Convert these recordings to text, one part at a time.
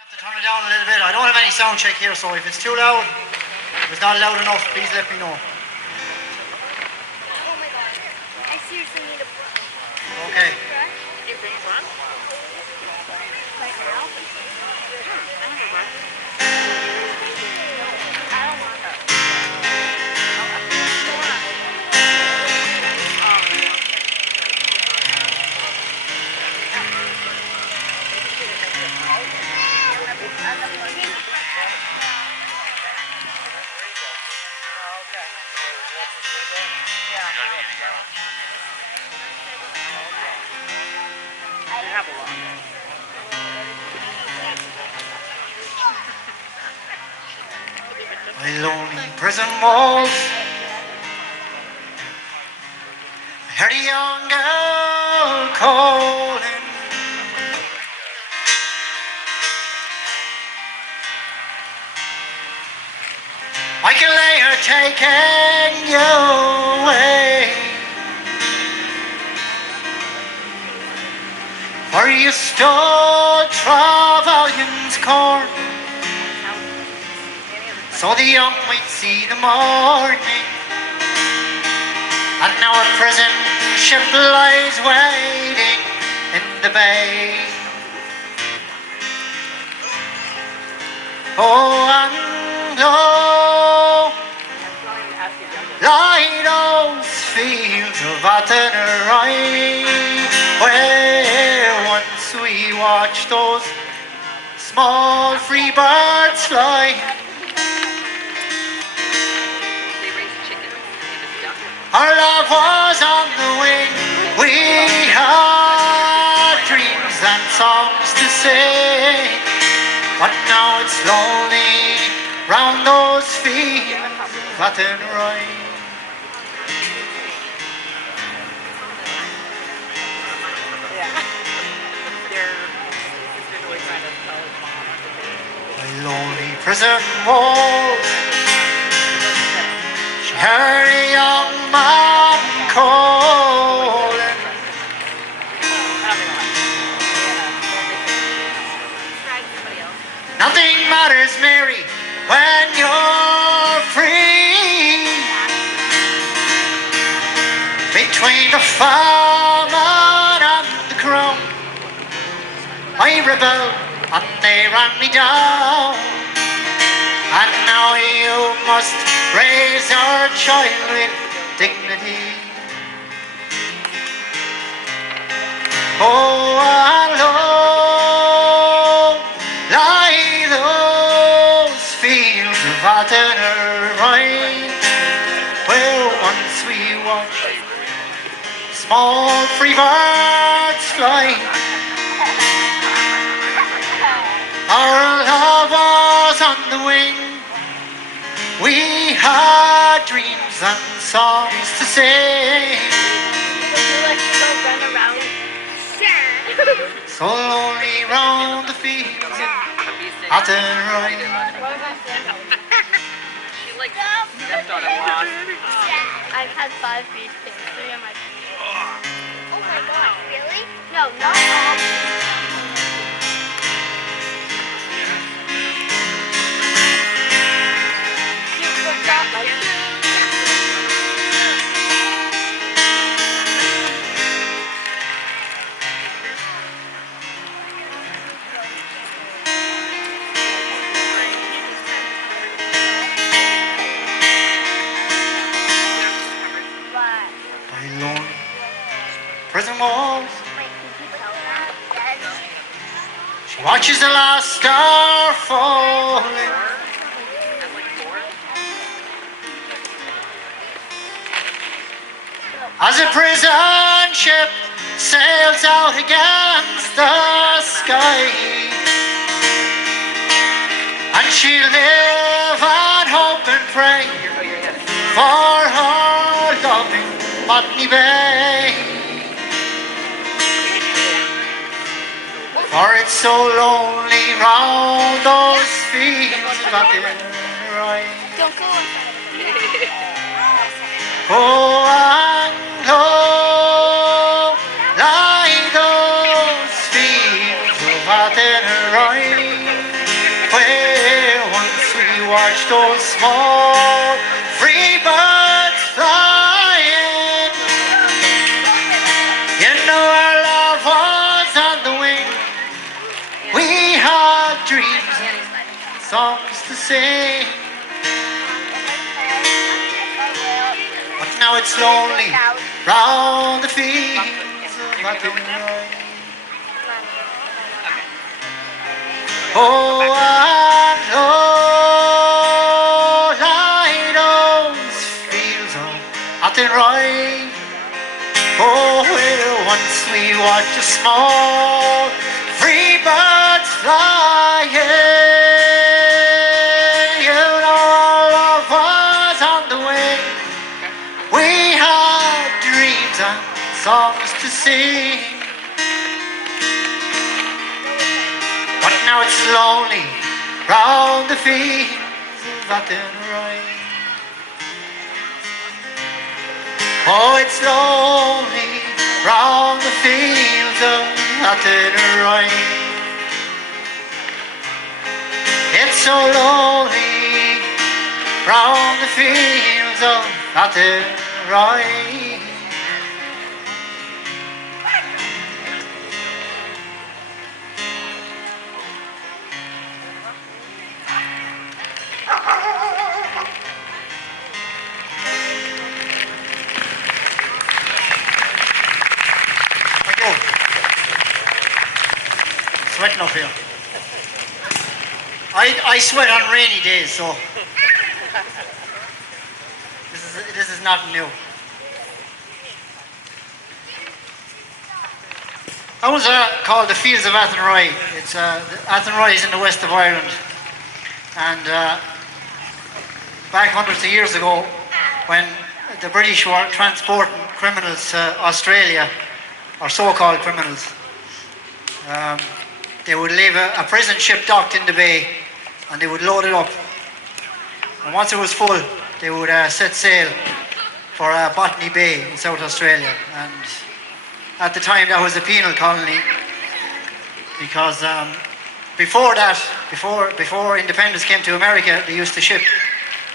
have to turn it down a little bit. I don't have any sound check here, so if it's too loud, if it's not loud enough, please let me know. Oh my god. I seriously need a brush. Okay. You bring one? Right now? I don't want that. My lonely prison walls. I heard a young girl calling. I can lay her taking you away. For you stole Trevelyan's corn, so the young might see the morning. And now a prison ship lies waiting in the bay. Oh, and oh, lie those fields of Athenry, where once we watched those small free birds fly. Our love was on the wing, we had dreams and songs to sing, but now it's lonely round those fields of Athenry. My lonely prison walls, she heard a young man calling. Nothing matters, Mary, when you're free. Between the famine and the crown, I rebelled and they ran me down. And now you must raise our child with dignity. Oh, and oh, lie those fields of Athenry, where once we watched small free birds fly. Our love was on the wing, we had dreams and songs to sing. So lonely round the fields of Athenry. She like stepped on a rock. I've had 5 beef things, 3 on my feet. Oh my god, really? No, not all. Prison walls. She watches the last star falling. As a prison ship sails out against the sky, and she live and hope and pray for her loving Botany Bay. For it's so lonely round those fields of Athenry. Don't go inside. Oh, and oh, lie those fields of Athenry. watch those small free birds flying. You know our love was on the wing. We had dreams and songs to sing. But now it's lonely round the fields of Athenry. Oh, and oh, lie those fields of Athenry. Oh, where once we watched a small free birds flying. You know our love was on the wing. We had dreams and songs to sing. But now it's lonely round the fields of Athenry. Oh, it's lonely round the fields of Athenry. It's so lonely round the fields of Athenry. Sweating up here. I sweat on rainy days, so this is not new. That was called the Fields of Athenry. It's Athenry is in the west of Ireland, and back hundreds of years ago, when the British were transporting criminals to Australia, or so-called criminals. They would leave a prison ship docked in the bay, and they would load it up. And once it was full, they would set sail for Botany Bay in South Australia. And at the time, that was a penal colony, because before that, before independence came to America, they used to ship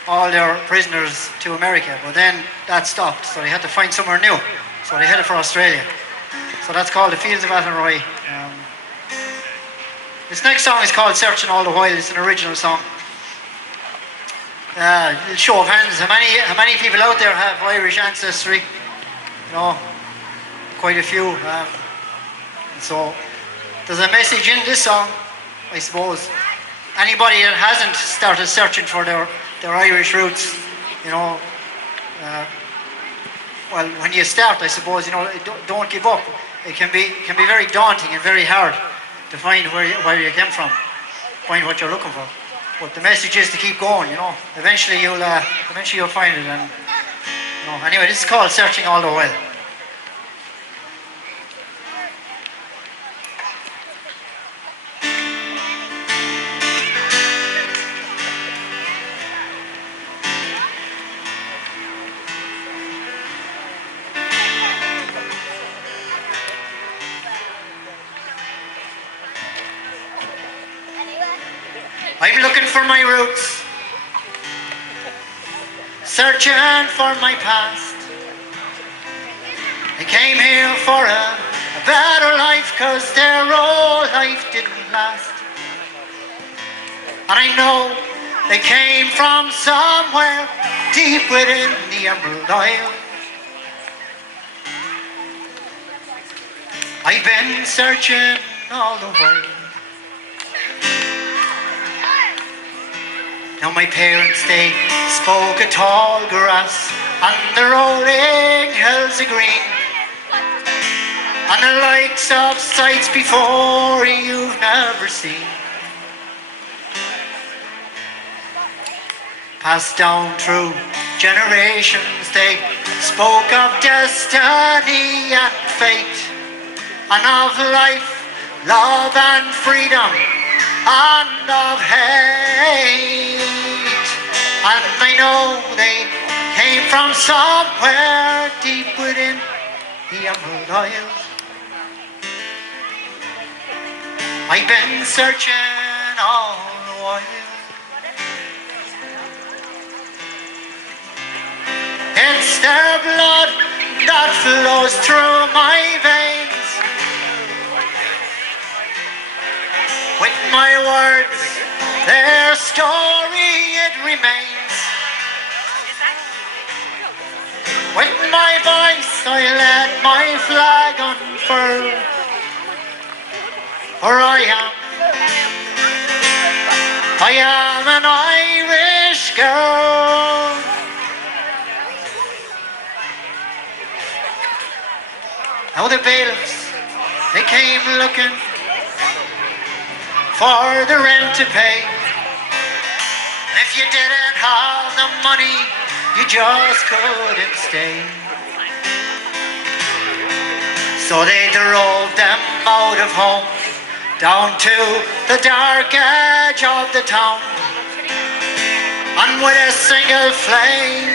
all their prisoners to America. But then that stopped, so they had to find somewhere new. So they headed for Australia. So that's called the Fields of Athenry. This next song is called Searching All the While. It's an original song. Little show of hands. How many people out there have Irish ancestry? You know, quite a few. So there's a message in this song, I suppose. Anybody that hasn't started searching for their Irish roots, you know, well, when you start, I suppose, you know, don't give up. It can be very daunting and very hard to find where you came from, find what you're looking for. But the message is to keep going, you know. Eventually you'll find it. And you know, anyway, this is called Searching All the While. I'm looking for my roots, searching for my past. I came here for a better life, 'cause their old life didn't last. And I know they came from somewhere deep within the Emerald Isle. I've been searching all the while. Now my parents, they spoke of tall grass and the rolling hills of green, and the likes of sights before you've never seen. Passed down through generations, they spoke of destiny and fate, and of life, love and freedom, and of hate. And I know they came from somewhere deep within the Emerald Isle. I've been searching all the while. It's their blood that flows through my veins. With my words, their story it remains. With my voice I let my flag unfurl. For I am an Irish girl. Now the bailiffs, they came looking for the rent to pay. And if you didn't have the money, you just couldn't stay. So they drove them out of home, down to the dark edge of the town. And with a single flame,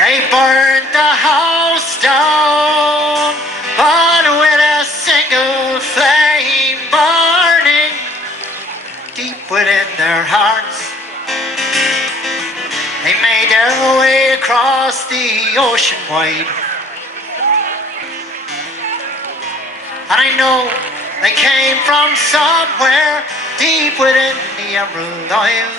they burned the house down. But with a single flame burning deep within their hearts, they made their way across the ocean wide. And I know they came from somewhere deep within the Emerald Isle.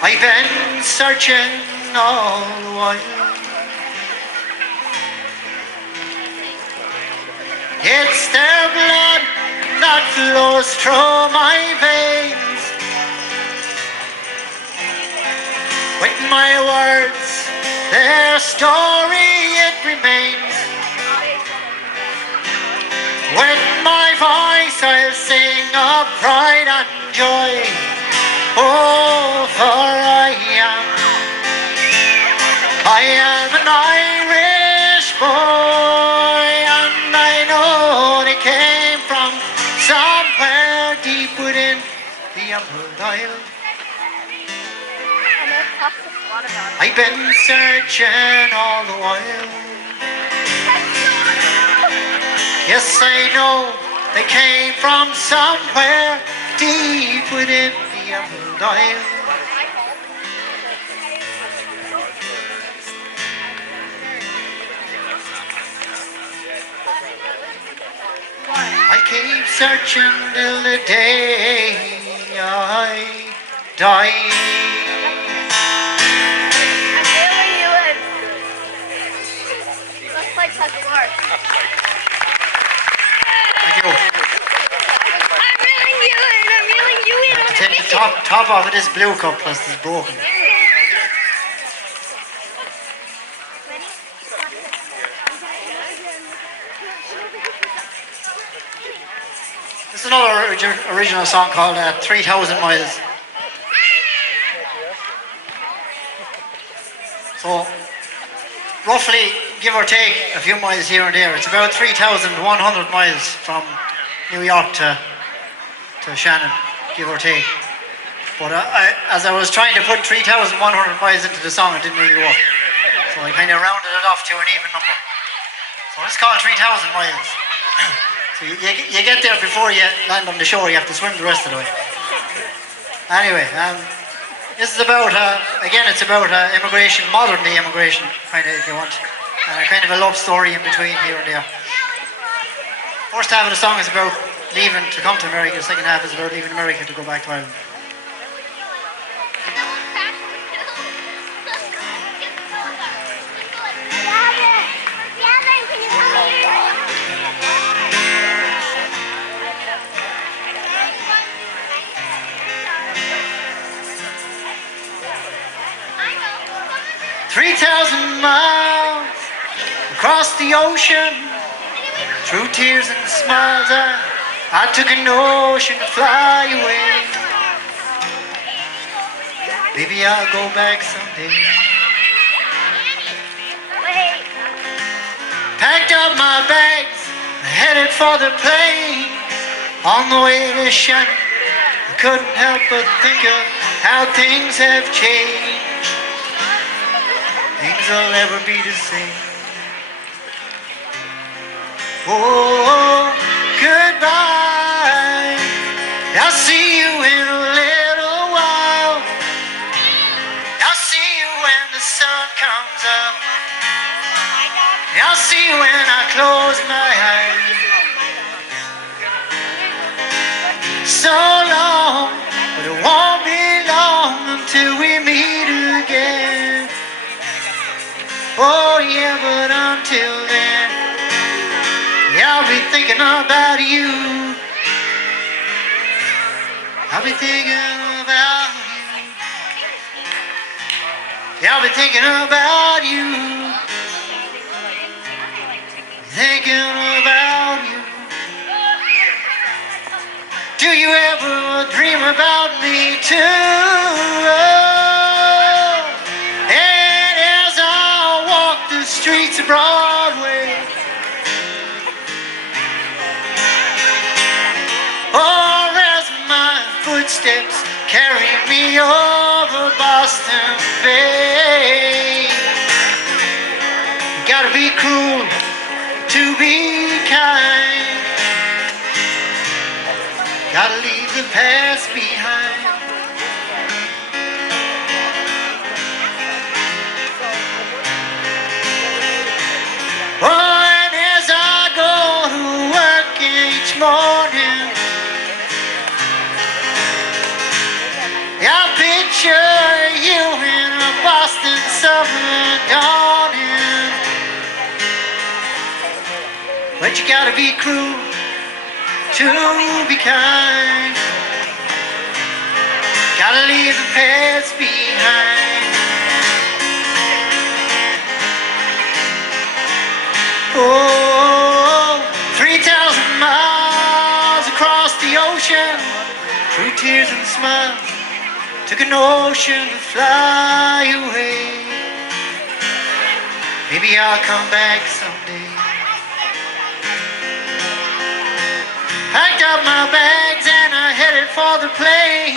I've been searching all the while. It's their blood that flows through my veins. With my words, their story it remains. With my voice I'll sing of pride and joy. Oh, for I am an Irish boy, and I know they came from somewhere deep within the Emerald Isle. I've been searching all the while. Yes, I know they came from somewhere deep within the Emerald Isle. I keep searching till the day I die. Looks like such work. Thank you. I'm reeling you in on Take the top off of this blue cup plus it's broken. This is another original song called 3,000 Miles. So, roughly, give or take a few miles here and there, it's about 3,100 miles from New York to Shannon, give or take. But as I was trying to put 3,100 miles into the song, it didn't really work. So I kind of rounded it off to an even number. So it's called 3,000 miles. So you get there before you land on the shore, you have to swim the rest of the way. Anyway, this is about, again, it's about immigration, modern day immigration, kind of, if you want. Kind of a love story in between here and there. First half of the song is about leaving to come to America, the second half is about leaving America to go back to Ireland. 3,000 miles across the ocean, through tears and smiles, I took a notion to fly away. Maybe I'll go back someday. Packed up my bags, headed for the plane. On the way to Shannon, I couldn't help but think of how things have changed. Things will never be the same. Oh, goodbye. I'll see you in a little while. I'll I'll see when I close my eyes. So long, but it won't be long until we meet again. Oh yeah, but until then, yeah, I'll be thinking about you. I'll be thinking about you. Yeah, I'll be thinking about you. Thinking about you. Do you ever dream about me too? And as I walk the streets of Broadway, or as my footsteps carry me over Boston Bay, gotta be cruel to be kind. Gotta leave the past behind. Oh, and as I go to work each morning, I picture you in a Boston summer dawning. But you gotta be cruel to be kind. Gotta leave the past behind. Oh, 3,000 miles across the ocean, through tears and smiles, took an ocean to fly away. Maybe I'll come back someday. Packed up my bags and I headed for the plane.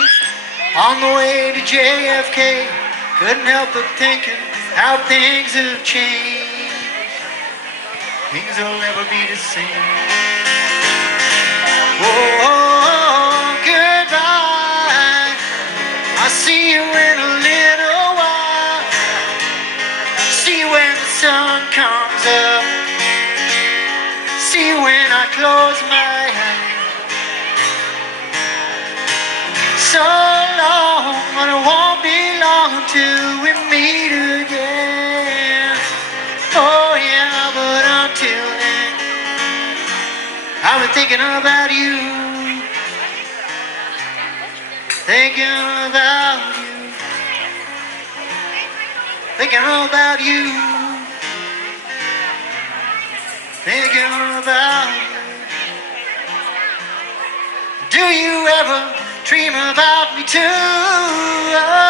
On the way to JFK, couldn't help but thinking how things have changed. Things will never be the same. Oh, goodbye. I'll see you in a little while. See you when the sun comes up. See you when I close my eyes. So long, but it won't be long until we meet again. Oh yeah, but until then, I've been thinking about you. Thinking about you. Thinking about you. Thinking about you. Do you ever dream about me too? Oh.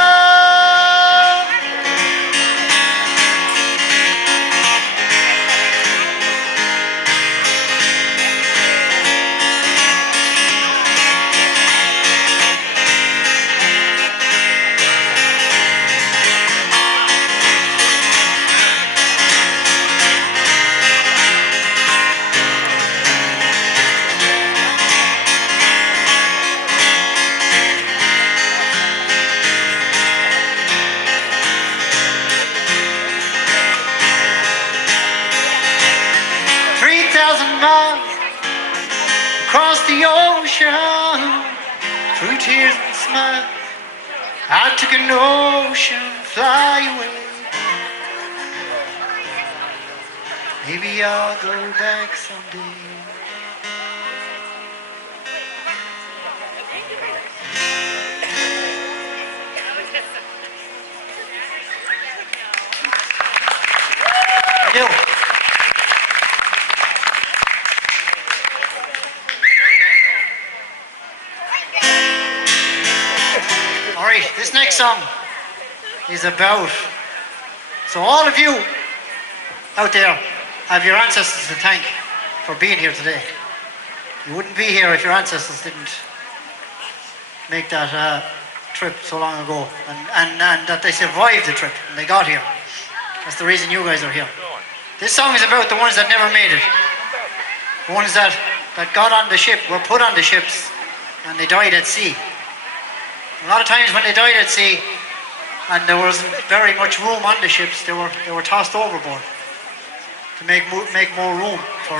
3,000 miles across the ocean, through tears and smiles, I took an ocean fly away. Maybe I'll go back someday. Thank you. All right, this next song is about, so all of you out there have your ancestors to thank for being here today. You wouldn't be here if your ancestors didn't make that trip so long ago, and that they survived the trip and they got here. That's the reason you guys are here. This song is about the ones that never made it. The ones that got on the ship, were put on the ships, and they died at sea. A lot of times when they died at sea, and there wasn't very much room on the ships, they were tossed overboard. to make more room for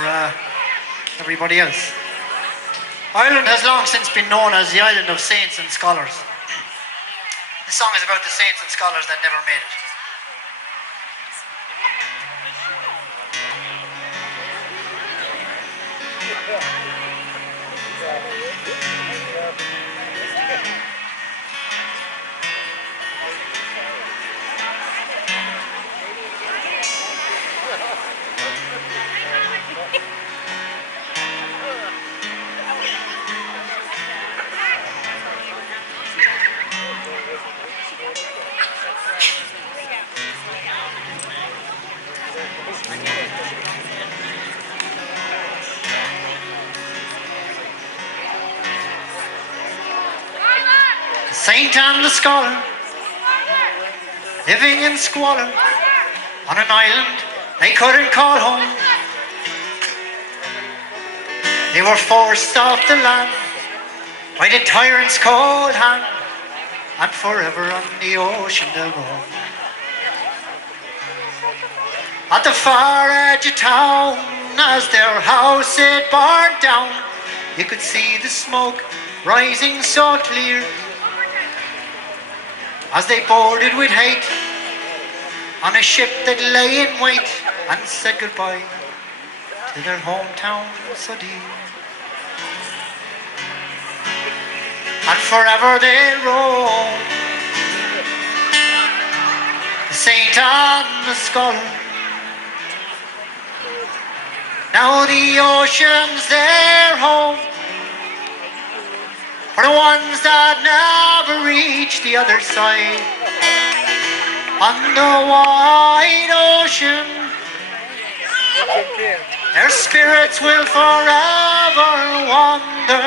everybody else. Ireland has long since been known as the island of saints and scholars. This song is about the saints and scholars that never made it. The saint and the scholar, living in squalor on an island they couldn't call home. They were forced off the land by the tyrant's cold hand, and forever on the ocean they'll roam. At the far edge of town, as their house it burned down, you could see the smoke rising so clear, as they boarded with hate on a ship that lay in wait and said goodbye to their hometown so dear. And forever they'll roam, the saint and the scholar. Now the ocean's their home, for the ones that never reach the other side. On the wide ocean, their spirits will forever wander.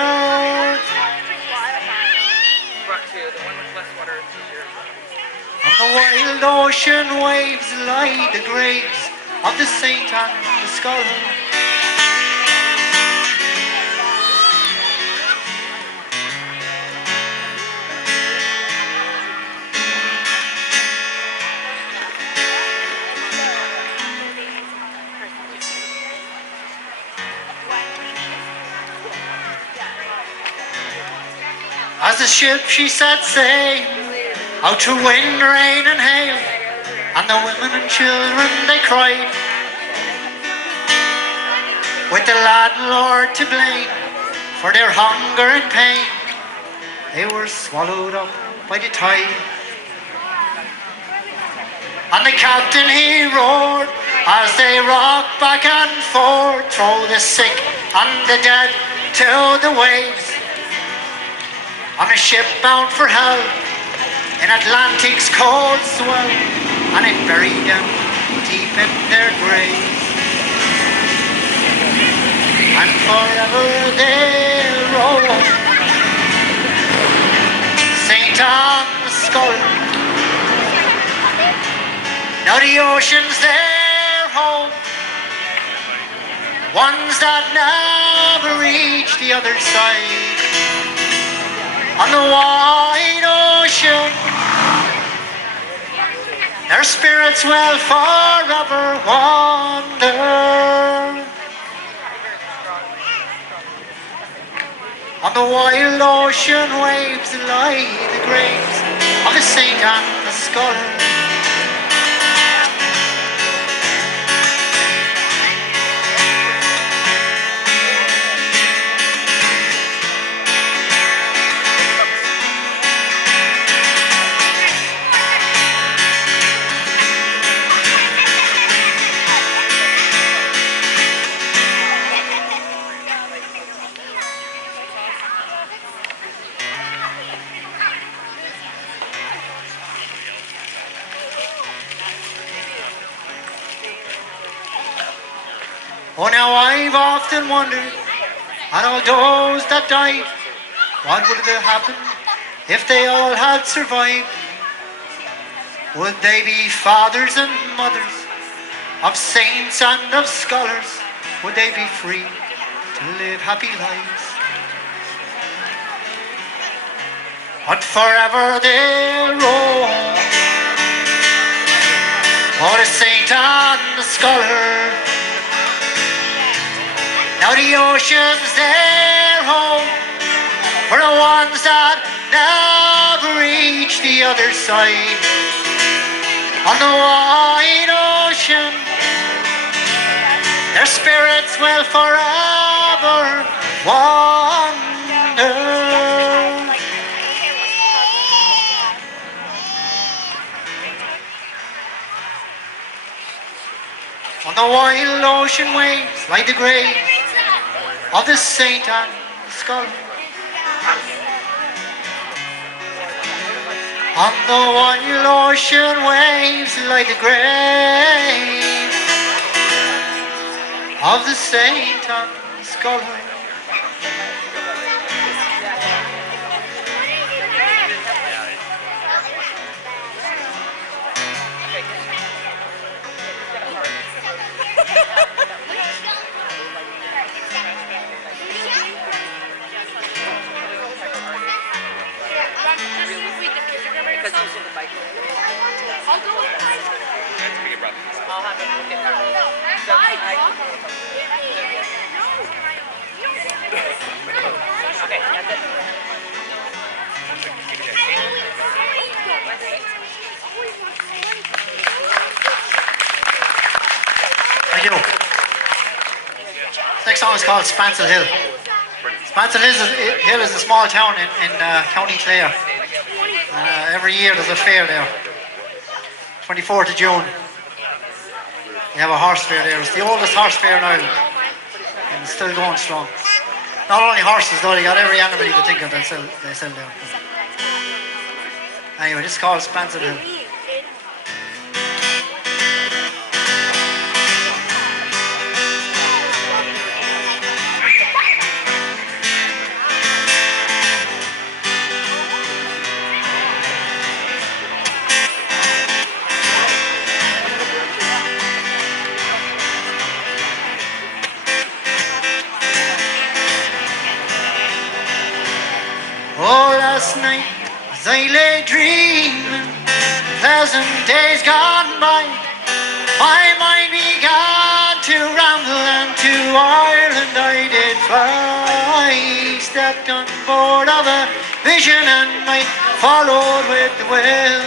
On the wild ocean waves lie the graves of the saint and the scholar. As the ship she set sail out to wind, rain and hail, and the women and children they cried, with the landlord to blame for their hunger and pain. They were swallowed up by the tide. And the captain he roared as they rocked back and forth, throw the sick and the dead to the waves, on a ship bound for hell in Atlantic's cold swell, and it buried them deep in their graves. And forever they'll roam, saint and the scholar. Now the ocean's their home, ones that never reach the other side. On the wide ocean, their spirits will forever wander. On the wild ocean waves lie the graves of the saint and the scholar. Oh, now I've often wondered at all those that died. What would have happened if they all had survived? Would they be fathers and mothers of saints and of scholars? Would they be free to live happy lives? But forever they'll roam, oh, the saint and the scholar. Now the ocean's their home for the ones that never reach the other side. On the wide ocean, their spirits will forever wander. On the wild ocean waves lie the grave of the saint and skull. On the wild ocean waves lie the grave of the saint and scholar. Because he's in the bike. I'll go. That's a big brother. I'll have him look at that. Okay, that's it. Thank you. Next song is called Spancel Hill. Spancel Hill is a small town in County Clare. Every year there's a fair there. 24th of June. They have a horse fair there. It's the oldest horse fair in Ireland. And it's still going strong. Not only horses though, they got every animal you could think of they sell there. Anyway, this is called Spancel Hill. Oh, last night as I lay dreaming, pleasant days gone by, my mind began to ramble, and to Ireland I did fly. Stepped on board of a vision and I followed with the will.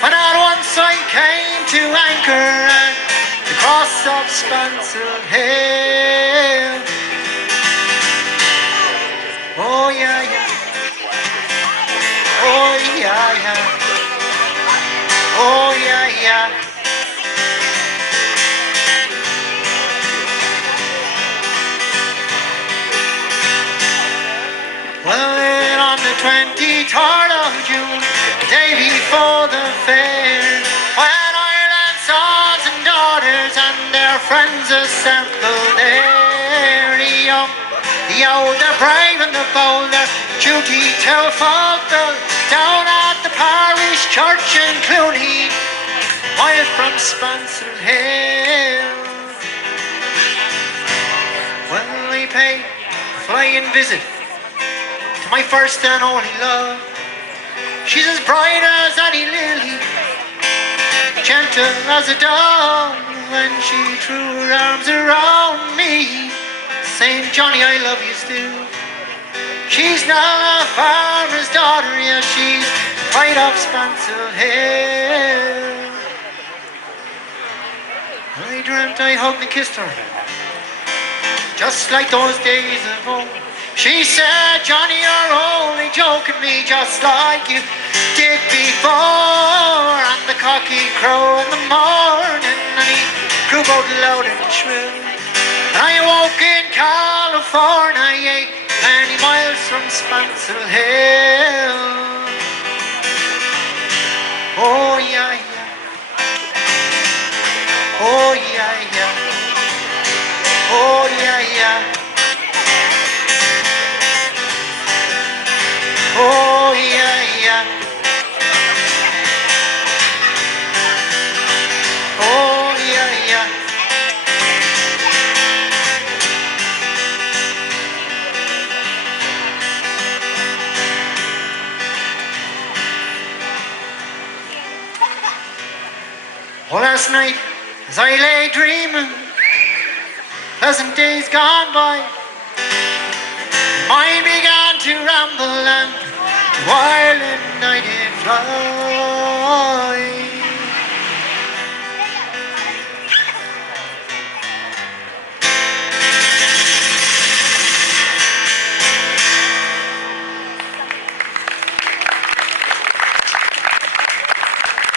When at once I came to anchor at the cross of Spancel Hill. Oh yeah, yeah. Oh yeah, yeah. Oh yeah, yeah. Well, then on the 23rd of June, the day before the fair, when Ireland's sons and daughters and their friends assembled there, the old, the brave and the bold, their duty to fulfill, down at the parish church in Clooney, mile from Spancel Hill. Well, I paid a flying visit to my first and only love. She's as bright as any lily, gentle as a dove, when she threw her arms around me, saying, Johnny, I love you still. She's now a farmer's daughter, yeah, she's right up Spancel Hill. I dreamt I hugged and kissed her, just like those days of old. She said, Johnny, you're only joking me, just like you did before. And the cocky crow in the morning, and he crew both loud and shrill. And I woke in California, yeah, many miles from Spancel Hill. Oh yeah, yeah. Oh yeah, yeah. Oh yeah, yeah. Oh yeah, yeah. Oh yeah, yeah. Well, last night, as I lay dreaming, pleasant days gone by. Mine began to ramble and to Ireland I did fly.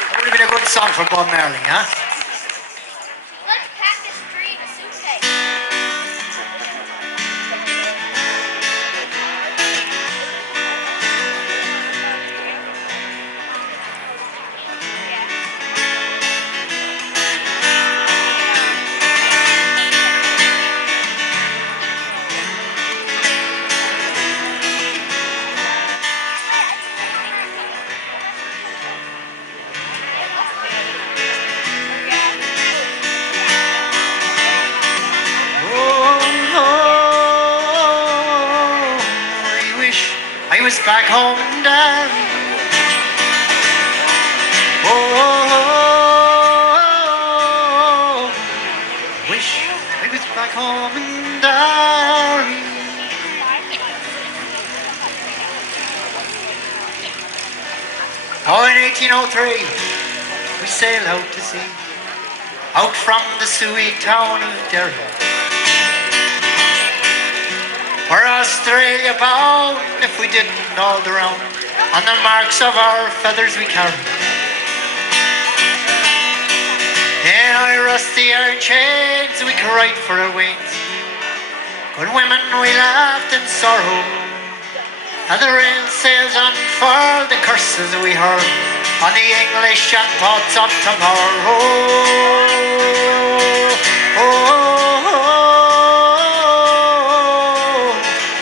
That would have been a good song for Bob Marley, huh? Let's pack this tree in a suitcase. I was back home in Derry. Wish I was back home in Derry. Oh, in 1803, we sailed out to sea, out from the sweet town of Derry. For Australia bound, if we didn't all the round, on the marks of our feathers we carried. In our rusty iron chains we cried for our wings. Good women we laughed in sorrow, and the rail sails unfurled the curses we heard on the English and thoughts of tomorrow.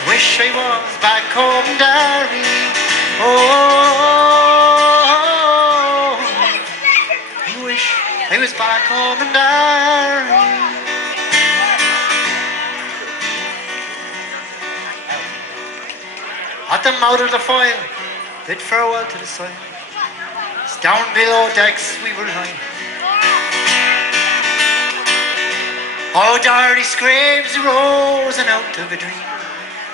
Wish I was back home in Derry. I wish I was back home in Derry. At the mouth of the foyle, bid farewell to the soil. Down below decks we were lying. Oh, dirty screams rose and out of a dream,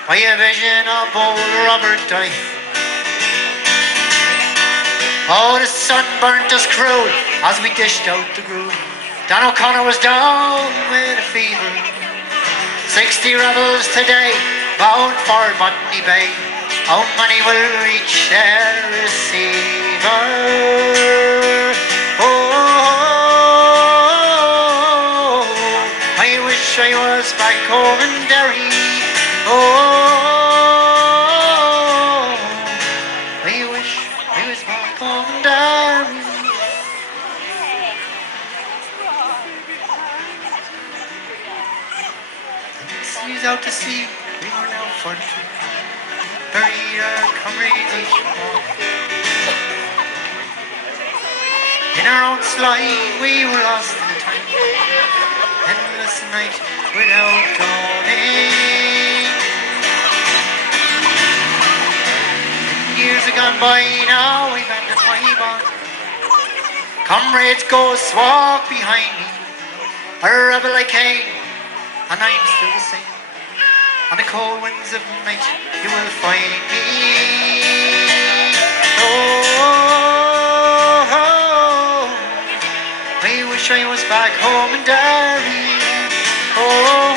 by a vision of old Robert dying. Oh, the sun burnt us cruel as we dished out the gruel. Dan O'Connor was down with a fever. 60 rebels today bound for Botany Bay. How many will reach their receiver? Oh, I wish I was back home in Derry. Oh, I wish I was back home in Derry. Seas out to sea, we were now for the trip. Buried our comrades each morning. In our own slide we were lost in the time. Endless night without dawning. Years have gone by now, we've ended my bond. Comrades ghosts walk behind me. A rebel I came, and I'm still the same. On the cold winds of night you will find me. Oh, I wish I was back home in Derry. Oh,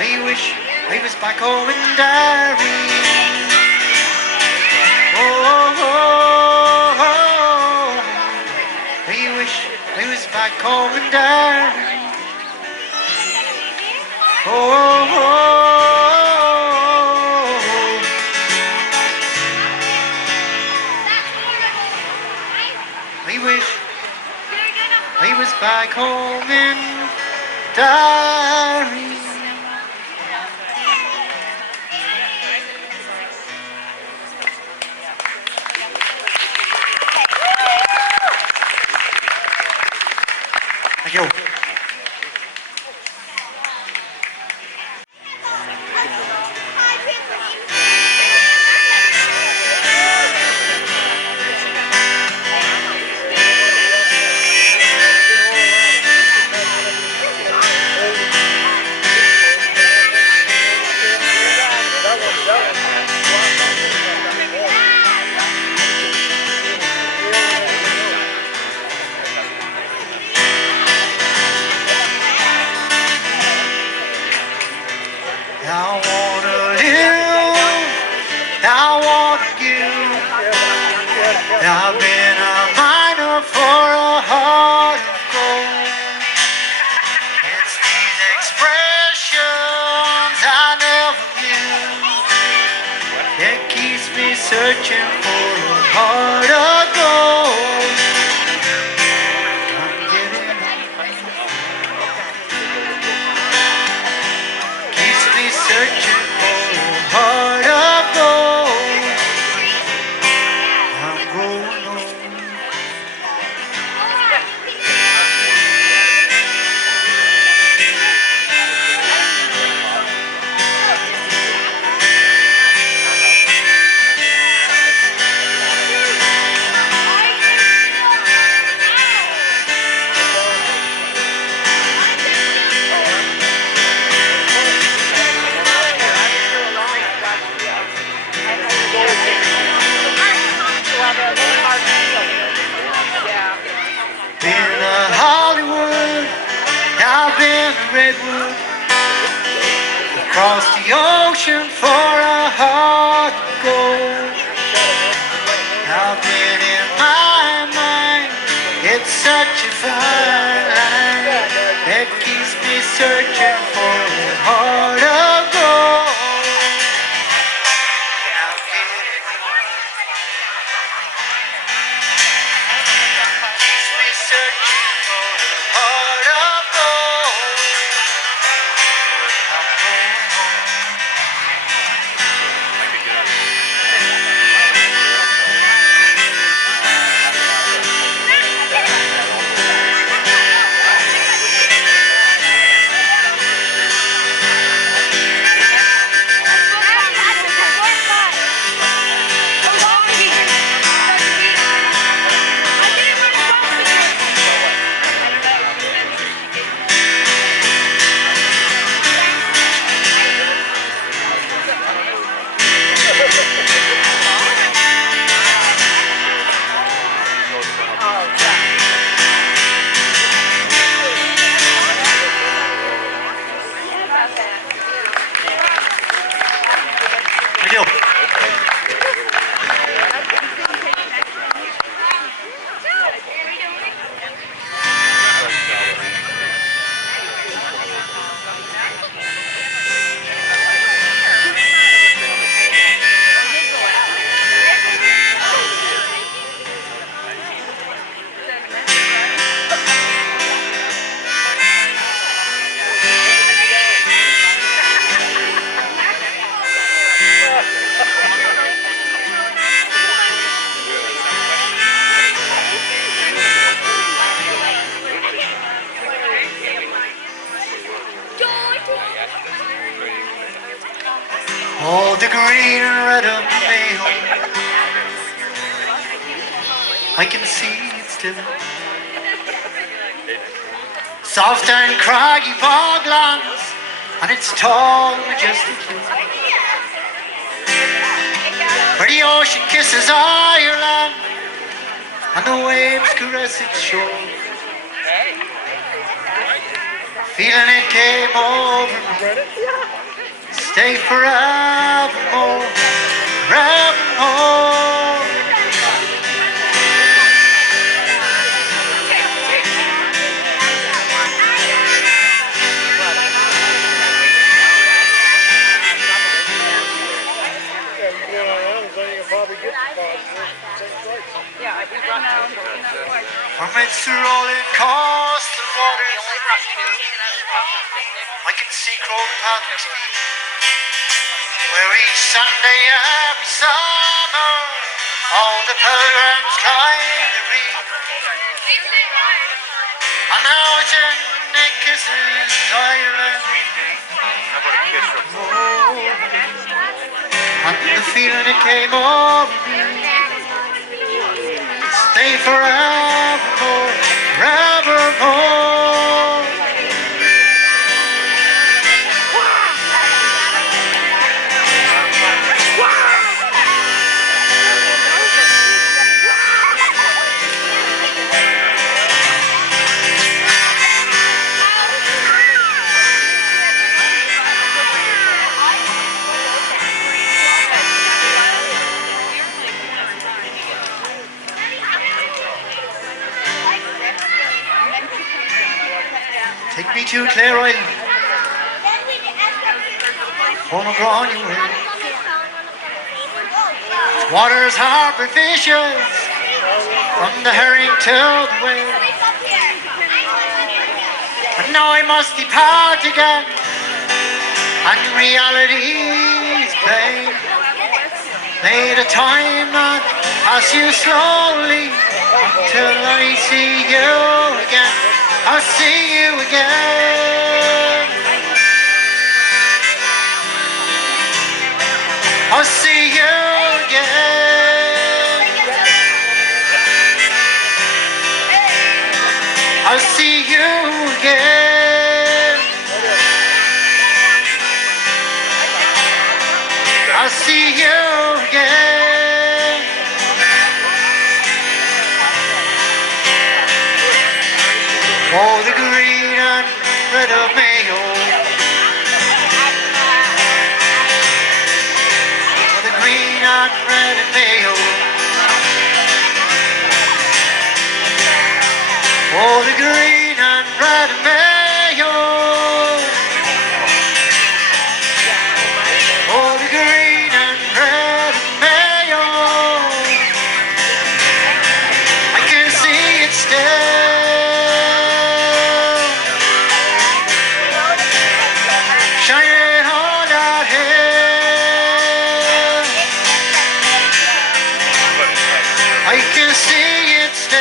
I wish I was back home in Derry. Oh, I wish I was back home in Derry. I wish I was back home in Derry. Thank you. searching for a heart of gold. I'm getting keeps me searching for a heart of gold. I'm growing old. Been to Hollywood, I've been to Redwood, across the ocean for a heart of gold. I've been in my mind, it's such a fine line that keeps me searching for a heart of gold. Keeps me searching for a heart of gold. I'm going home. Oh, the green and red of mail, I can see it still. Soft and craggy boglands, and its tall, majestic hill, where the ocean kisses Ireland, and the waves caress its shore. Feeling it came over me, stay forevermore, forevermore. Amidst the rolling coastal waters, I can see Croke Patrick's Peak, where each Sunday every summer all the pilgrims climb the reef. And now it's in Nick kisses Ireland. Oh, and the feeling it came over me, stay forevermore, forevermore. Take me to Clare Island, home of Ronnie Will. Waters harbour fishes from the herring to the whale. But now I must depart again, and reality's plain. May the time not pass you slowly until I see you again. I'll see you again. I'll see you again. I'll see you again. I'll see you again. Oh, the green and red of Mayo. Oh, the green and red of Mayo. Oh, the green and red of Mayo. Oh, the green and red of Mayo. I can see it still. Shining on that hill. I can see it still.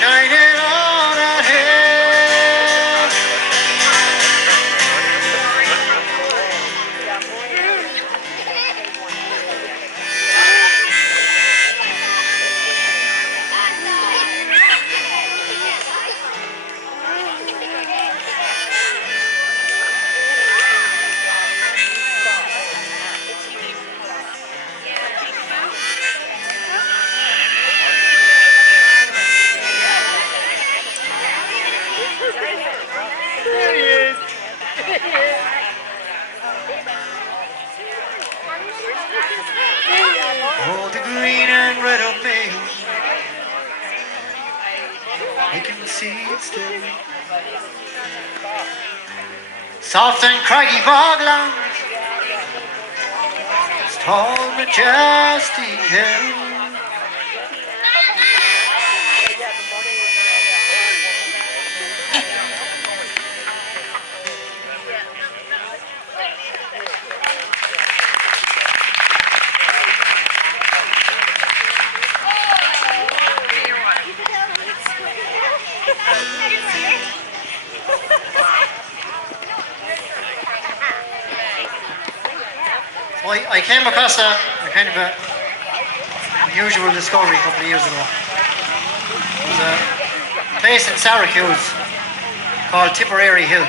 Shining on that hill. There he is. Oh, the green and red of Mayo. I can see it still. Soft and craggy boglands, tall majestic hill. Well, I came across a kind of a unusual discovery a couple of years ago. There was a place in Syracuse called Tipperary Hill.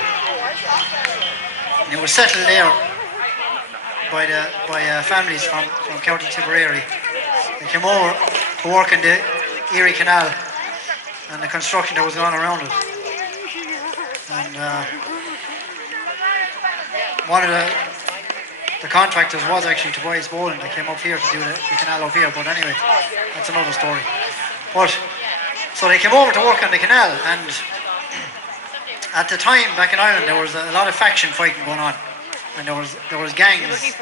And it was settled there by families from County Tipperary. They came over to work in the Erie Canal and the construction that was going on around it. And one of the contractors was actually Tobias Boland. They came up here to do the canal up here, but anyway, that's another story. But so they came over to work on the canal, and at the time back in Ireland there was a lot of faction fighting going on, and there was gangs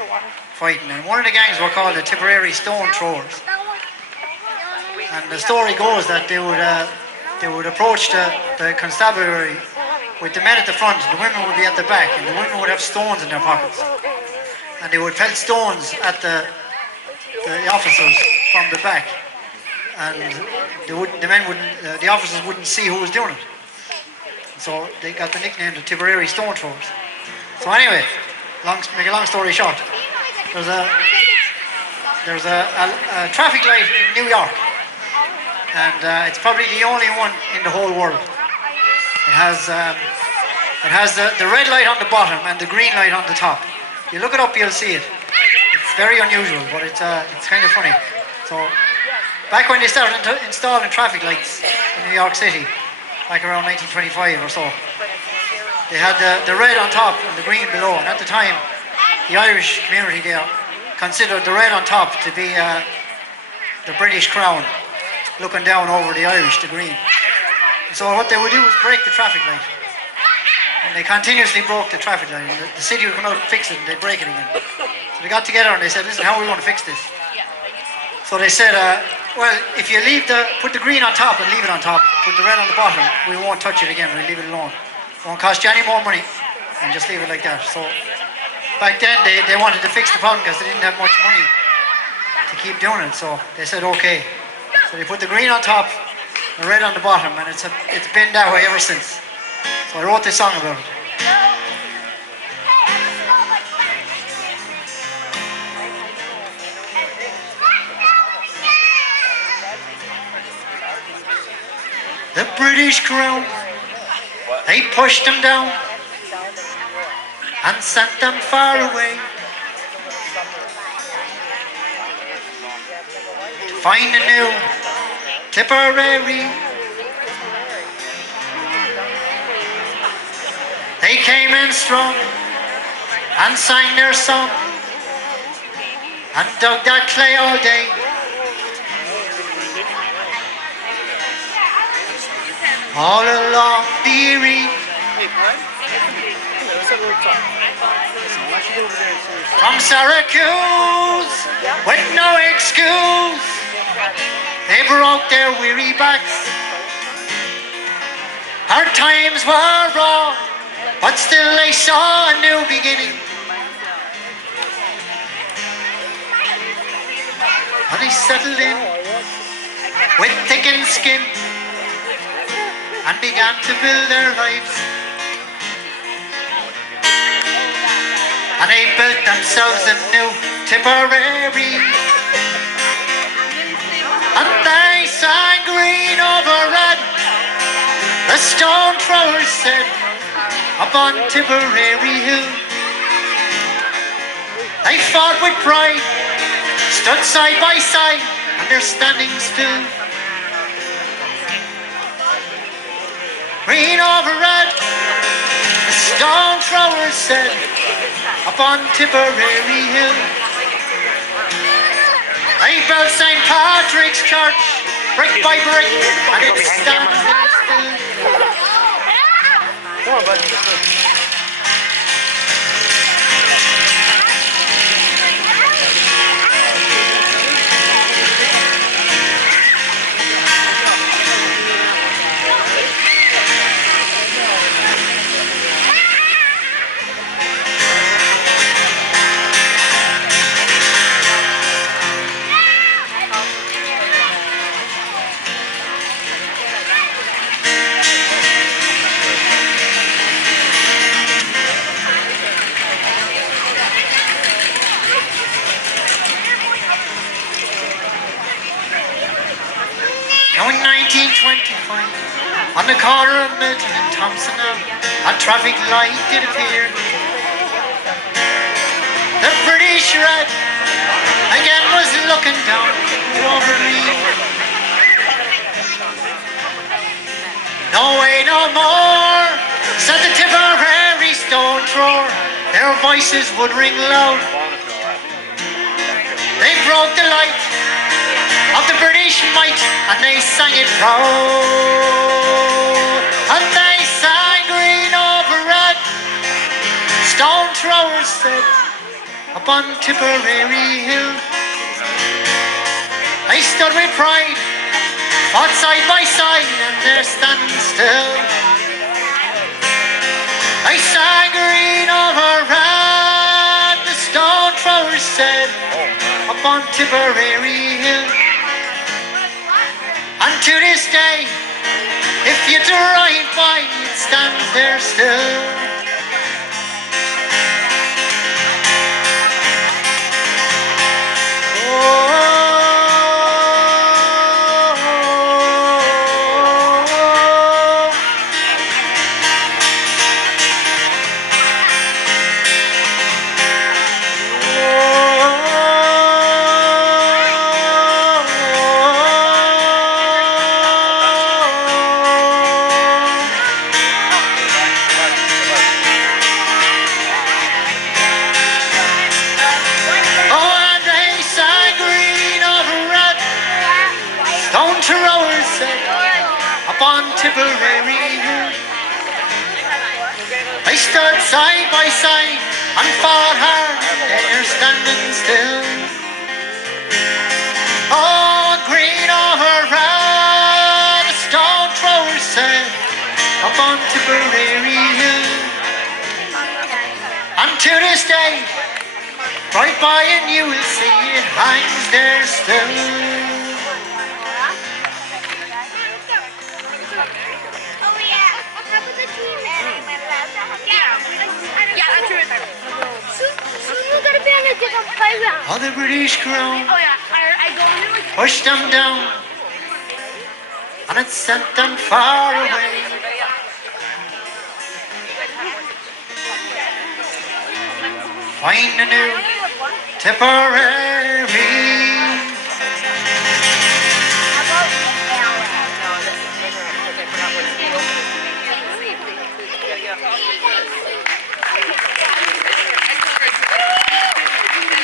fighting, and one of the gangs were called the Tipperary Stone Throwers. And the story goes that they would approach the constabulary with the men at the front, the women would be at the back, and the women would have stones in their pockets. And they would pelt stones at the officers from the back, and the officers wouldn't see who was doing it. So they got the nickname the Tipperary Stone Throwers. So anyway, make a long story short, there's a traffic light in New York, and it's probably the only one in the whole world. It has the red light on the bottom and the green light on the top. If you look it up, you'll see it. It's very unusual, but it's kind of funny. So back when they started installing traffic lights in New York City, back around 1925 or so, they had the red on top and the green below. And at the time, the Irish community there considered the red on top to be the British crown, looking down over the Irish, the green. So what they would do is break the traffic light. And they continuously broke the traffic light. The city would come out and fix it, and they'd break it again. So they got together and they said, listen, how are we going to fix this? So they said, well, if you put the green on top and leave it on top, put the red on the bottom, we won't touch it again, we'll leave it alone. It won't cost you any more money, and just leave it like that. So back then they wanted to fix the problem because they didn't have much money to keep doing it. So they said, okay. So they put the green on top, the red on the bottom, and it's been that way ever since. So I wrote this song about it. The British Crown, they pushed them down and sent them far away to find a new Tipperary. They came in strong and sang their song and dug that clay all day. All along the Erie, from Syracuse, with no excuse, they broke their weary backs. Hard times were wrong, but still they saw a new beginning. And they settled in with thickened skin and began to build their lives. And they built themselves a new Tipperary. And they sang green over red, the stone throwers said, upon Tipperary Hill. They fought with pride, stood side by side, and they're standing still. Green over red, the stone throwers said, upon Tipperary Hill. They built St. Patrick's Church, brick by brick, and it stands there still. Come on, bud. Now in 1925, on the corner of Milton and Thompson Ave, a traffic light did appear. The British Red again was looking down over me. No way, no more, said the Tipperary stone thrower. Their voices would ring loud. They broke the light of the British might, and they sang it proud. And they sang green over red, stone throwers said, upon Tipperary Hill. They stood with pride, fought side by side, and they're standing still. They sang green over red, the stone throwers said, upon Tipperary Hill. And to this day, if you drive by, it stands there still. Tipperary Hill. I stood side by side and fought hard, they're standing still. Oh, green over red, a stone thrower said, up on Tipperary Hill. And to this day, right by and you will see it hangs there still. Oh, the British crown pushed them down, and it sent them far away. Find a new Tipperary.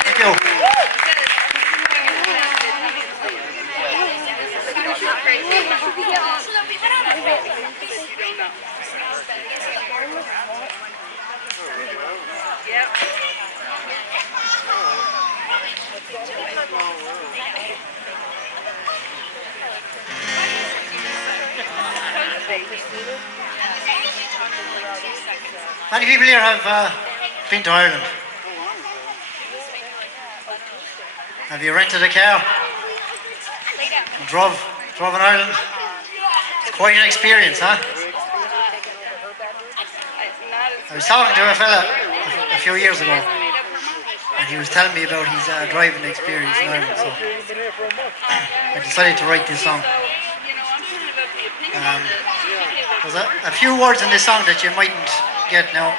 Thank you. Many people here have been to Ireland. Have you rented a car? Drove in Ireland? It's quite an experience, huh? I was talking to a fella a few years ago, and he was telling me about his driving experience in Ireland, so I decided to write this song. There's a few words in this song that you mightn't get now.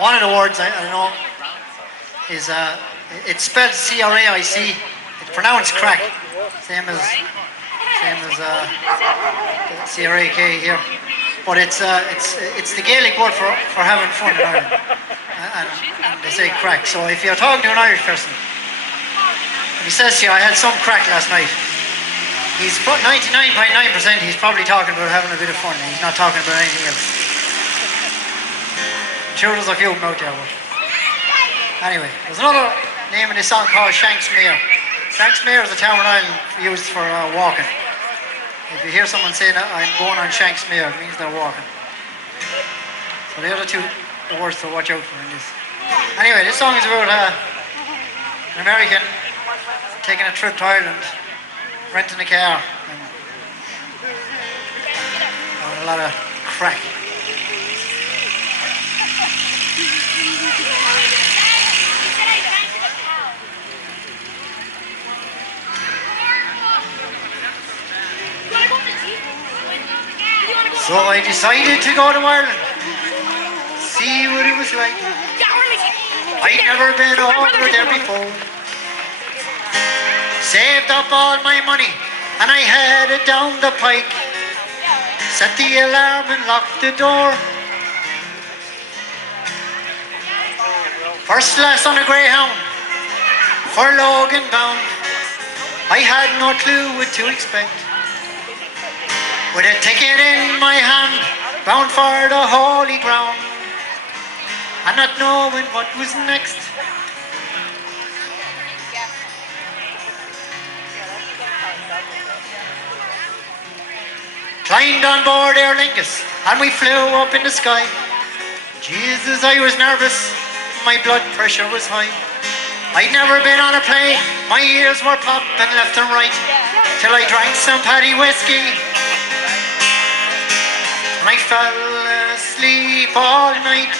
One of the words I know is it's spelled C-R-A-I-C. It's pronounced crack, same as C-R-A-K here. But it's the Gaelic word for having fun in Ireland, and they say crack. So if you're talking to an Irish person, and he says to you, "I had some crack last night," he's 99.9%. He's probably talking about having a bit of fun. He's not talking about anything else. I'm sure there's a few of them out there. But anyway, there's another name in this song called Shanksmere. Shanksmere is a town in Ireland used for walking. If you hear someone saying, "I'm going on Shanksmere," it means they're walking. So the other two the words to watch out for in this. Anyway, this song is about an American taking a trip to Ireland, renting a car, and having a lot of crack. So I decided to go to Ireland, see what it was like. I'd never been over there before. Saved up all my money and I headed down the pike. Set the alarm and locked the door. First class on a Greyhound, for Logan bound. I had no clue what to expect. With a ticket in my hand, bound for the holy ground, and not knowing what was next. Climbed on board Aer Lingus, and we flew up in the sky. Jesus, I was nervous, my blood pressure was high. I'd never been on a plane, my ears were popping left and right, till I drank some Paddy whiskey. And I fell asleep all night.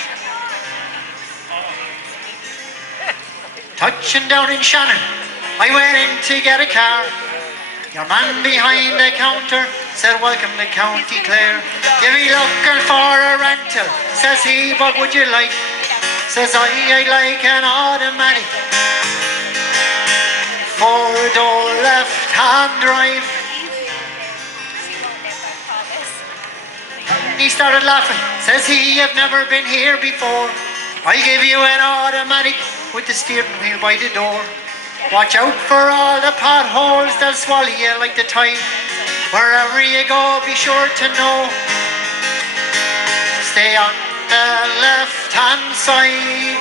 Touching down in Shannon, I went in to get a car. Your man behind the counter said, "Welcome to County Clare. You be looking for a rental?" Says he, "What would you like?" Says I'd like an automatic, 4-door left-hand drive. He started laughing, says he, "You've never been here before. I'll give you an automatic with the steering wheel by the door. Watch out for all the potholes, they'll swallow you like the tide. Wherever you go, be sure to know, stay on the left left-hand side.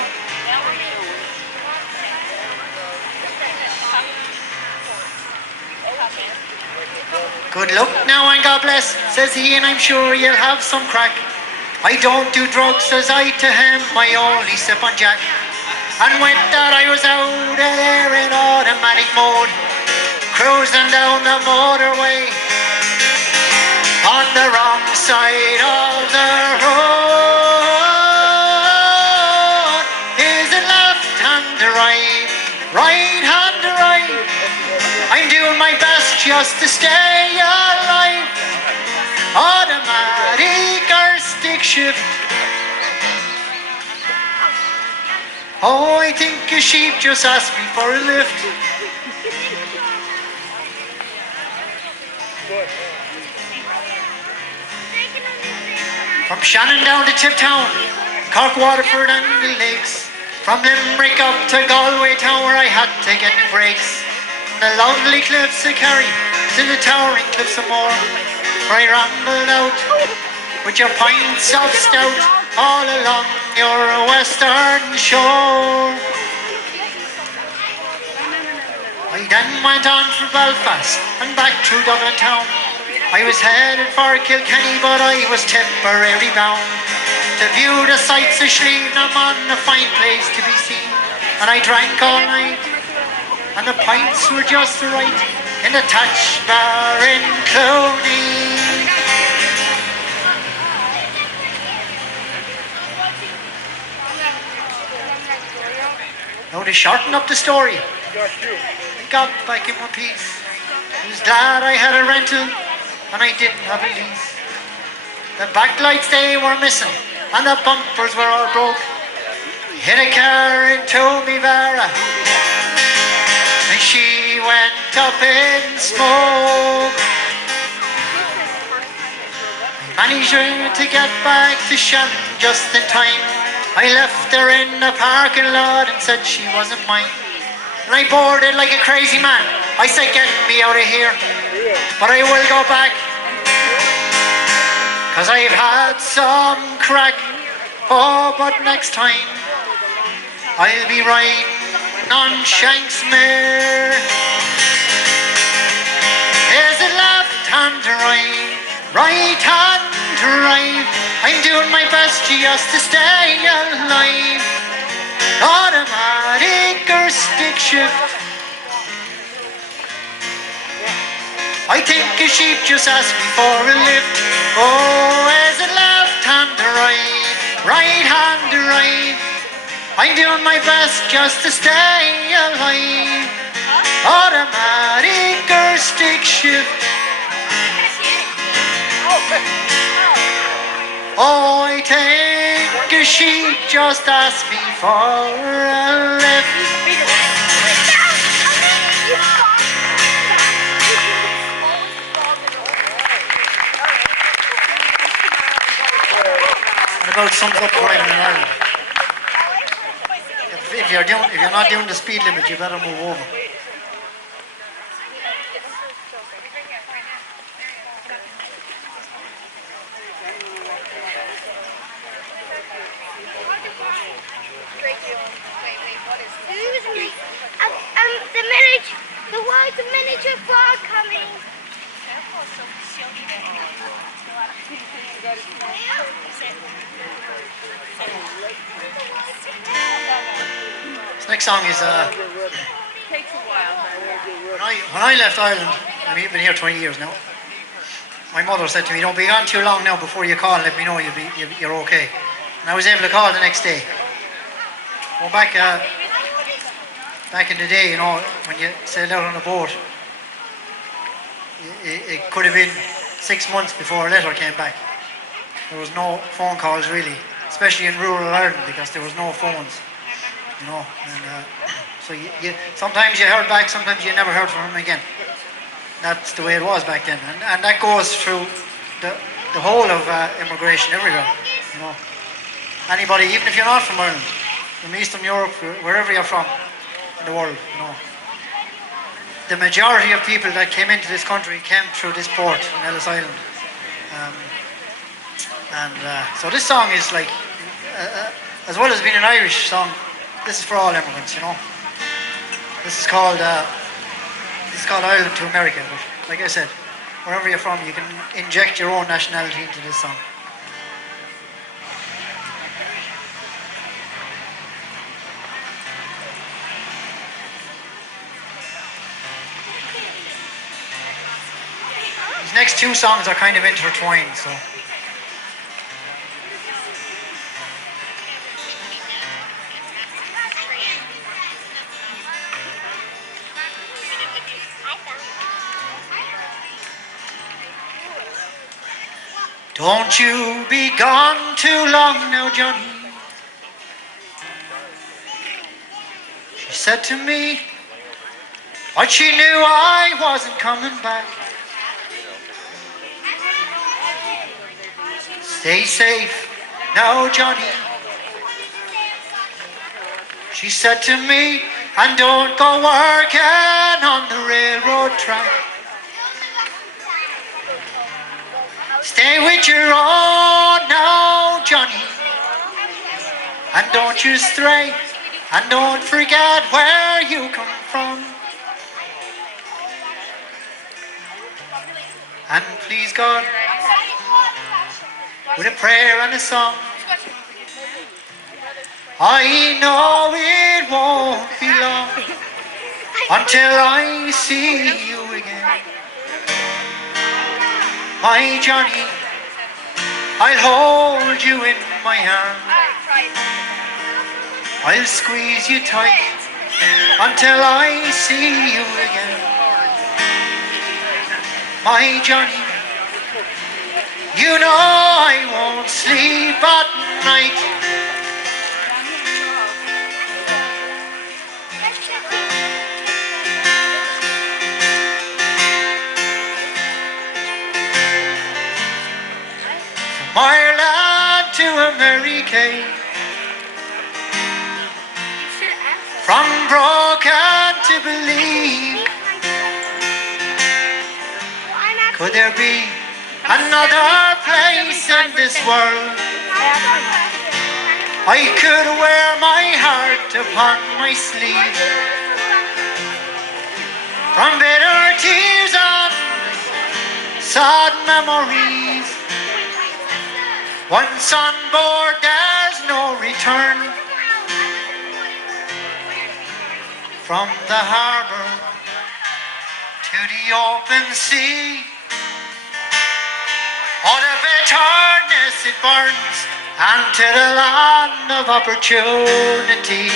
Good luck now and God bless, says he, and I'm sure you'll have some crack. I don't do drugs, says I to him, I only sip on Jack. And with that I was out of there in automatic mode, cruising down the motorway on the wrong side of the road. Is it left hand or right? Right hand or right? I'm doing my best just to stay alive. Automatic or stick shift. Oh, I think a sheep just asked me for a lift. From Shannon down to Tiptown, Cork, Waterford and the Lakes. From Limerick up to Galway town where I had to get new brakes. The lovely cliffs of Kerry to the towering cliffs of Moher, where I rambled out with your pints of stout all along your western shore. I then went on for Belfast and back through Dublin town. I was headed for Kilkenny, but I was Tipperary bound to view the sights of Slievena on a fine place to be seen. And I drank all night, and the pints were just right in the Tatch Bar in Clooney. Now to shorten up the story, I got back in one piece. I was glad I had a rental and I didn't have a lease. The backlights they were missing and the bumpers were all broke. Hit a car into me Vera and she went up in smoke. I managed to get back to Shannon just in time. I left her in the parking lot and said she wasn't mine. And I boarded like a crazy man. I said, get me out of here, but I will go back, 'cause I've had some crack. Oh, but next time I'll be riding on Shanksmere. Is it left hand or right? Right hand or right? I'm doing my best just to stay alive. Automatic or stick shift? I think a sheep just asked me for a lift. Oh, is it left hand or right? Right hand or right? I'm doing my best just to stay alive. Automatic or stick shift? Oh, I think a sheep just asked me for a lift. And about sums up driving in Ireland. If you're not doing the speed limit, you better move over. The miniature bar coming. This next song is Takes a while. when I left Ireland, I've been here 20 years now. My mother said to me, "Don't be gone too long now before you call and let me know you're okay." And I was able to call the next day. Well, back in the day, you know, when you sailed out on a boat, it could have been 6 months before a letter came back. There was no phone calls really, especially in rural Ireland, because there was no phones, you know. And so you sometimes you heard back, sometimes you never heard from him again. That's the way it was back then, and that goes through the whole of immigration everywhere, you know. Anybody, even if you're not from Ireland, from Eastern Europe, wherever you're from in the world, you know. The majority of people that came into this country came through this port in Ellis Island. So this song is like as well as being an Irish song, this is for all immigrants, you know. This is called Ireland to America. But like I said, wherever you're from, you can inject your own nationality into this song. These next two songs are kind of intertwined, so. Don't you be gone too long now, Johnny. She said to me, but she knew I wasn't coming back. Stay safe now, Johnny. She said to me, and don't go working on the railroad track. Stay with your own now, Johnny. And don't you stray, and don't forget where you come from. And please God, with a prayer and a song, I know it won't be long until I see you again. My Johnny, I'll hold you in my arms. I'll squeeze you tight until I see you again. My Johnny, you know I won't sleep at night. From Ireland to America, from broken to believe, could there be another place in this world I could wear my heart upon my sleeve? From bitter tears and sad memories, once on board there's no return. From the harbour to the open sea, oh, the bitterness it burns, and to the land of opportunity.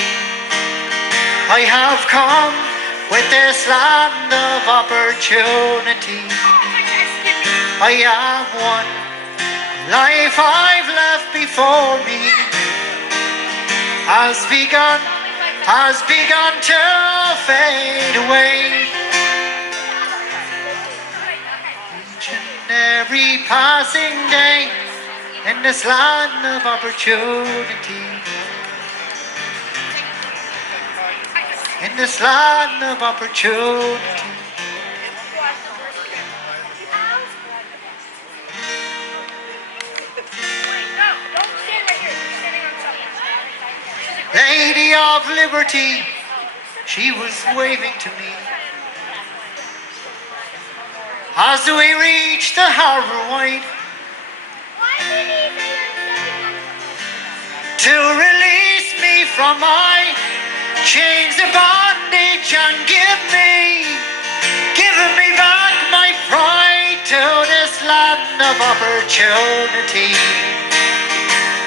I have come with this land of opportunity. I am one life I've left before me, has begun to fade away. Each and every passing day in this land of opportunity, in this land of opportunity. Lady of Liberty, she was waving to me as we reached the harbor wide, to release me from my chains of bondage and give me back my pride to this land of opportunity.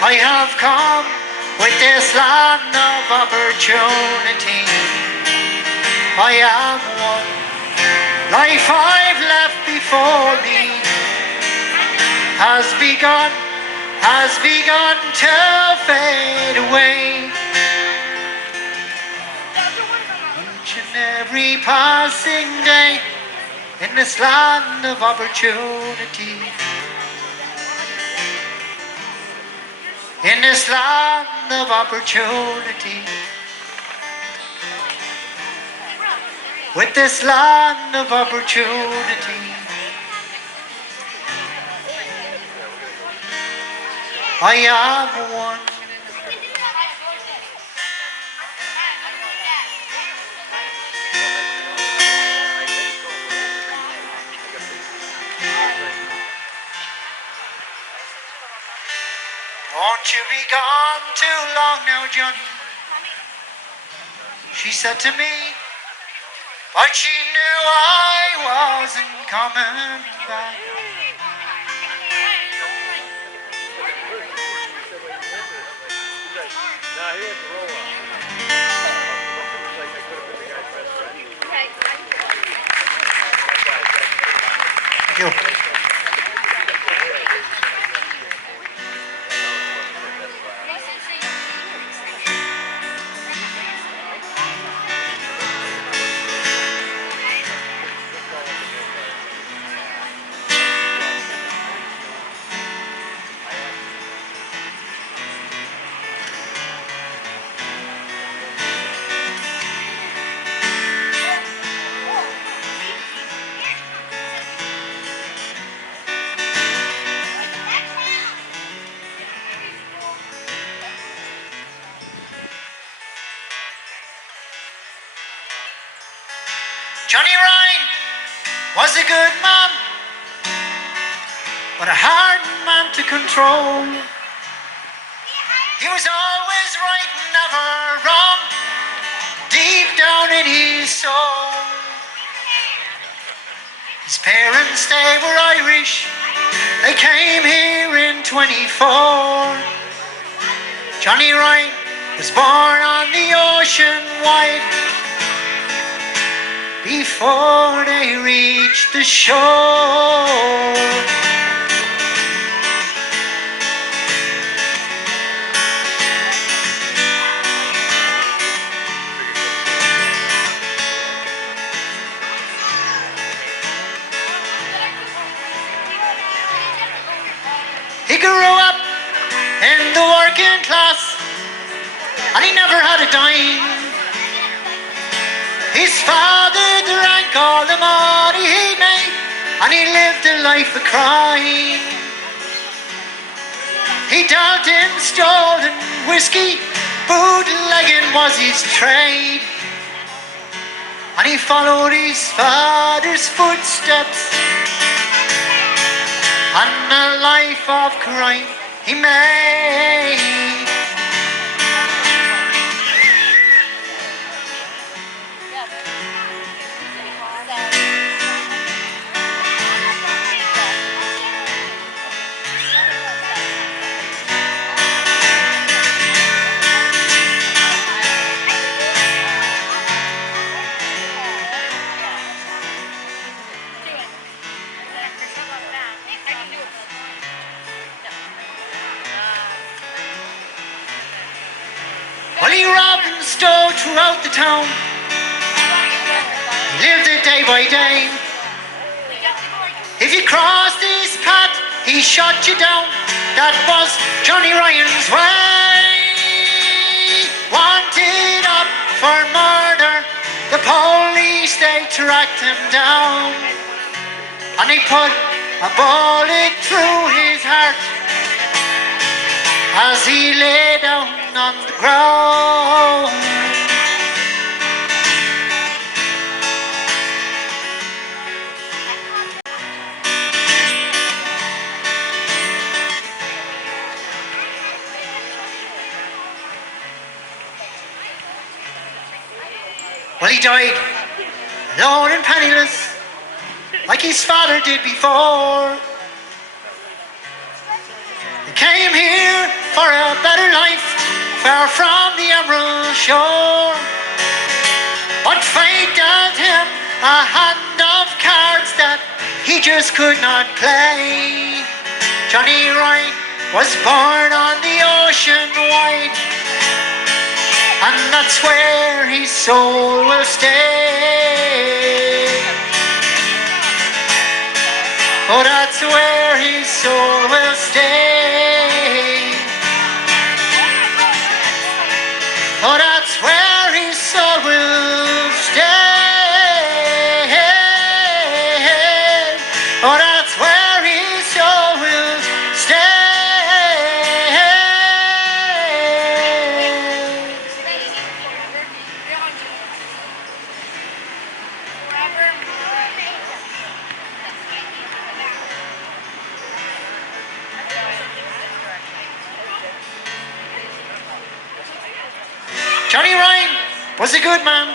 I have come with this land of opportunity. I am one life I've left before me, has begun to fade away. Each and every passing day in this land of opportunity, in this land of opportunity, with this land of opportunity. I am one Won't you be gone too long now, Johnny? She said to me, but she knew I wasn't coming back. Thank you. Johnny Ryan was a good man, but a hard man to control. He was always right and never wrong, deep down in his soul. His parents, they were Irish, they came here in 24. Johnny Ryan was born on the ocean wide, before they reached the shore. He grew up in the working class, and he never had a dime. His father drank all the money he made, and he lived a life of crime. He dealt in stolen whiskey, bootlegging was his trade, and he followed his father's footsteps, and a life of crime he made. Well, he robbed and stole throughout the town, lived it day by day. If you crossed his path, he shot you down. That was Johnny Ryan's way. Wanted up for murder, the police, they tracked him down, and they put a bullet through his heart as he lay down on the ground. Well, he died alone and penniless, like his father did before. He came here for a better life, far from the emerald shore. But fate dealt him a hand of cards that he just could not play. Johnny Ryan was born on the ocean wide, and that's where his soul will stay. Oh, that's where his soul will stay. Oh, that's where his soul will stay. Oh, that's where his soul will stay. Johnny Ryan was a good man,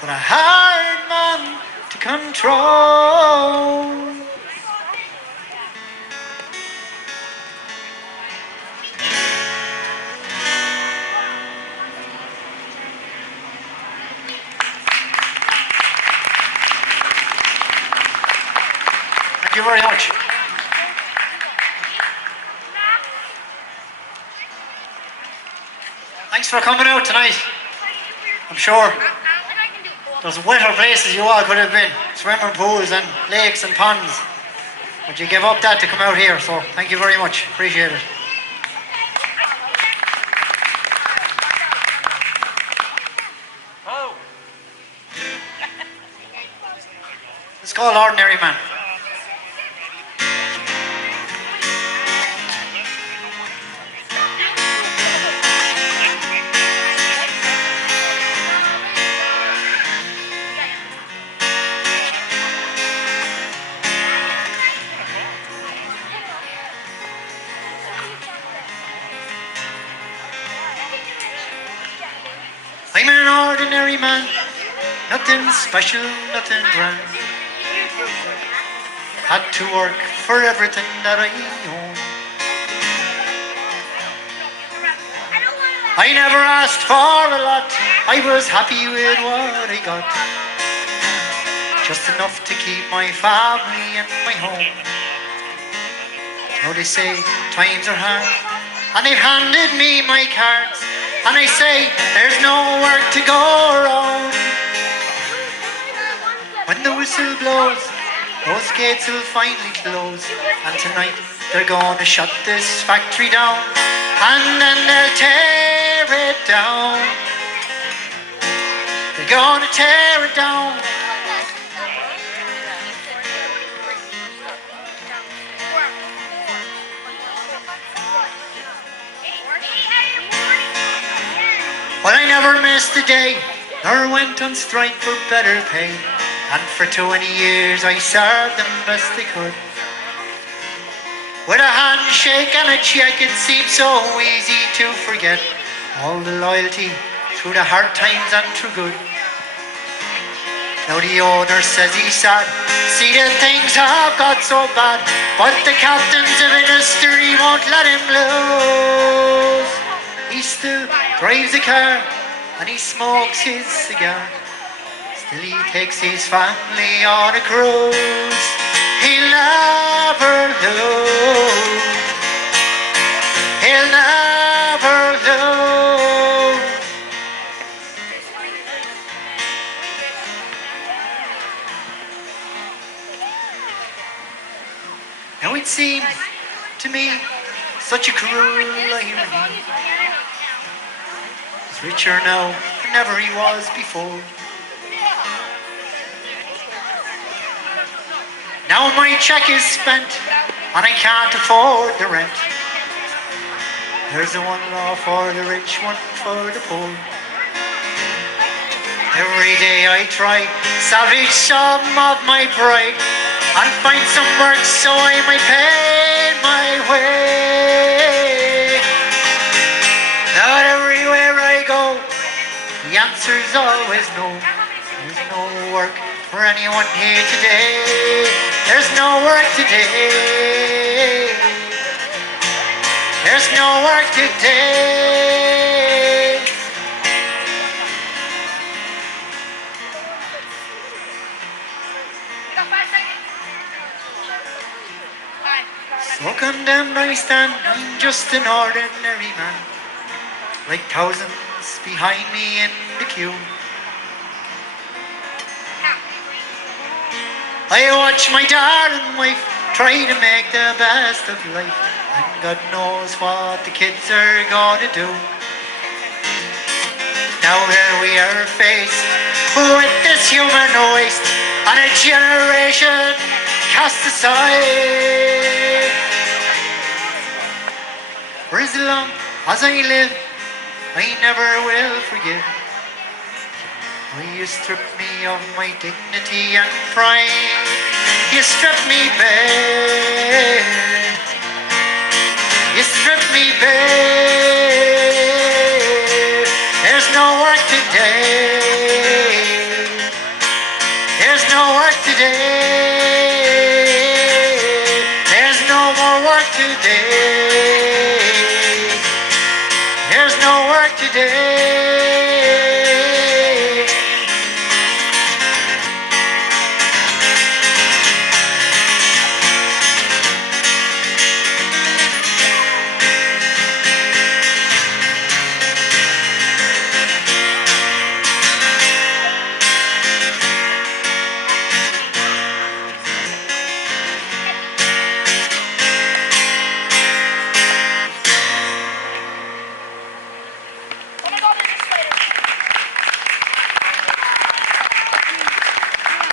but a hard man to control. Thank you very much. Thanks for coming out tonight. I'm sure there's wetter places you all could have been, swimming pools and lakes and ponds, but you gave up that to come out here, so thank you very much. Appreciate it. Oh. It's called Ordinary Man. I'm an ordinary man, nothing special, nothing grand. Had to work for everything that I own. I never asked for a lot, I was happy with what I got. Just enough to keep my family and my home. Now they say times are hard, and they've handed me my cards. And I say, there's no work to go around. When the whistle blows, those gates will finally close. And tonight, they're gonna shut this factory down. And then they'll tear it down. They're gonna tear it down. Well, I never missed a day, nor went on strike for better pay. And for 20 years I served them best I could. With a handshake and a check, it seemed so easy to forget all the loyalty through the hard times and through good. Now the owner says he's sad, see that things have got so bad, but the captains of industry won't let him lose. He still drives a car and he smokes his cigar. Still he takes his family on a cruise. He'll never lose. He'll never lose. Now it seems to me such a cruel irony. He's richer now than ever he was before. Now my check is spent and I can't afford the rent. There's the one law for the rich, one for the poor. Every day I try salvage some of my pride and find some work so I might pay my way. Not everywhere I go, the answer's always no. There's no work for anyone here today. There's no work today. There's no work today. So condemned I stand, I'm just an ordinary man, like thousands behind me in the queue. I watch my darling wife try to make the best of life, and God knows what the kids are gonna do. Now here we are faced with this human waste, and a generation cast aside. For as long as I live, I never will forgive. Oh, you strip me of my dignity and pride. You strip me bare. You strip me bare. today. There's no work today.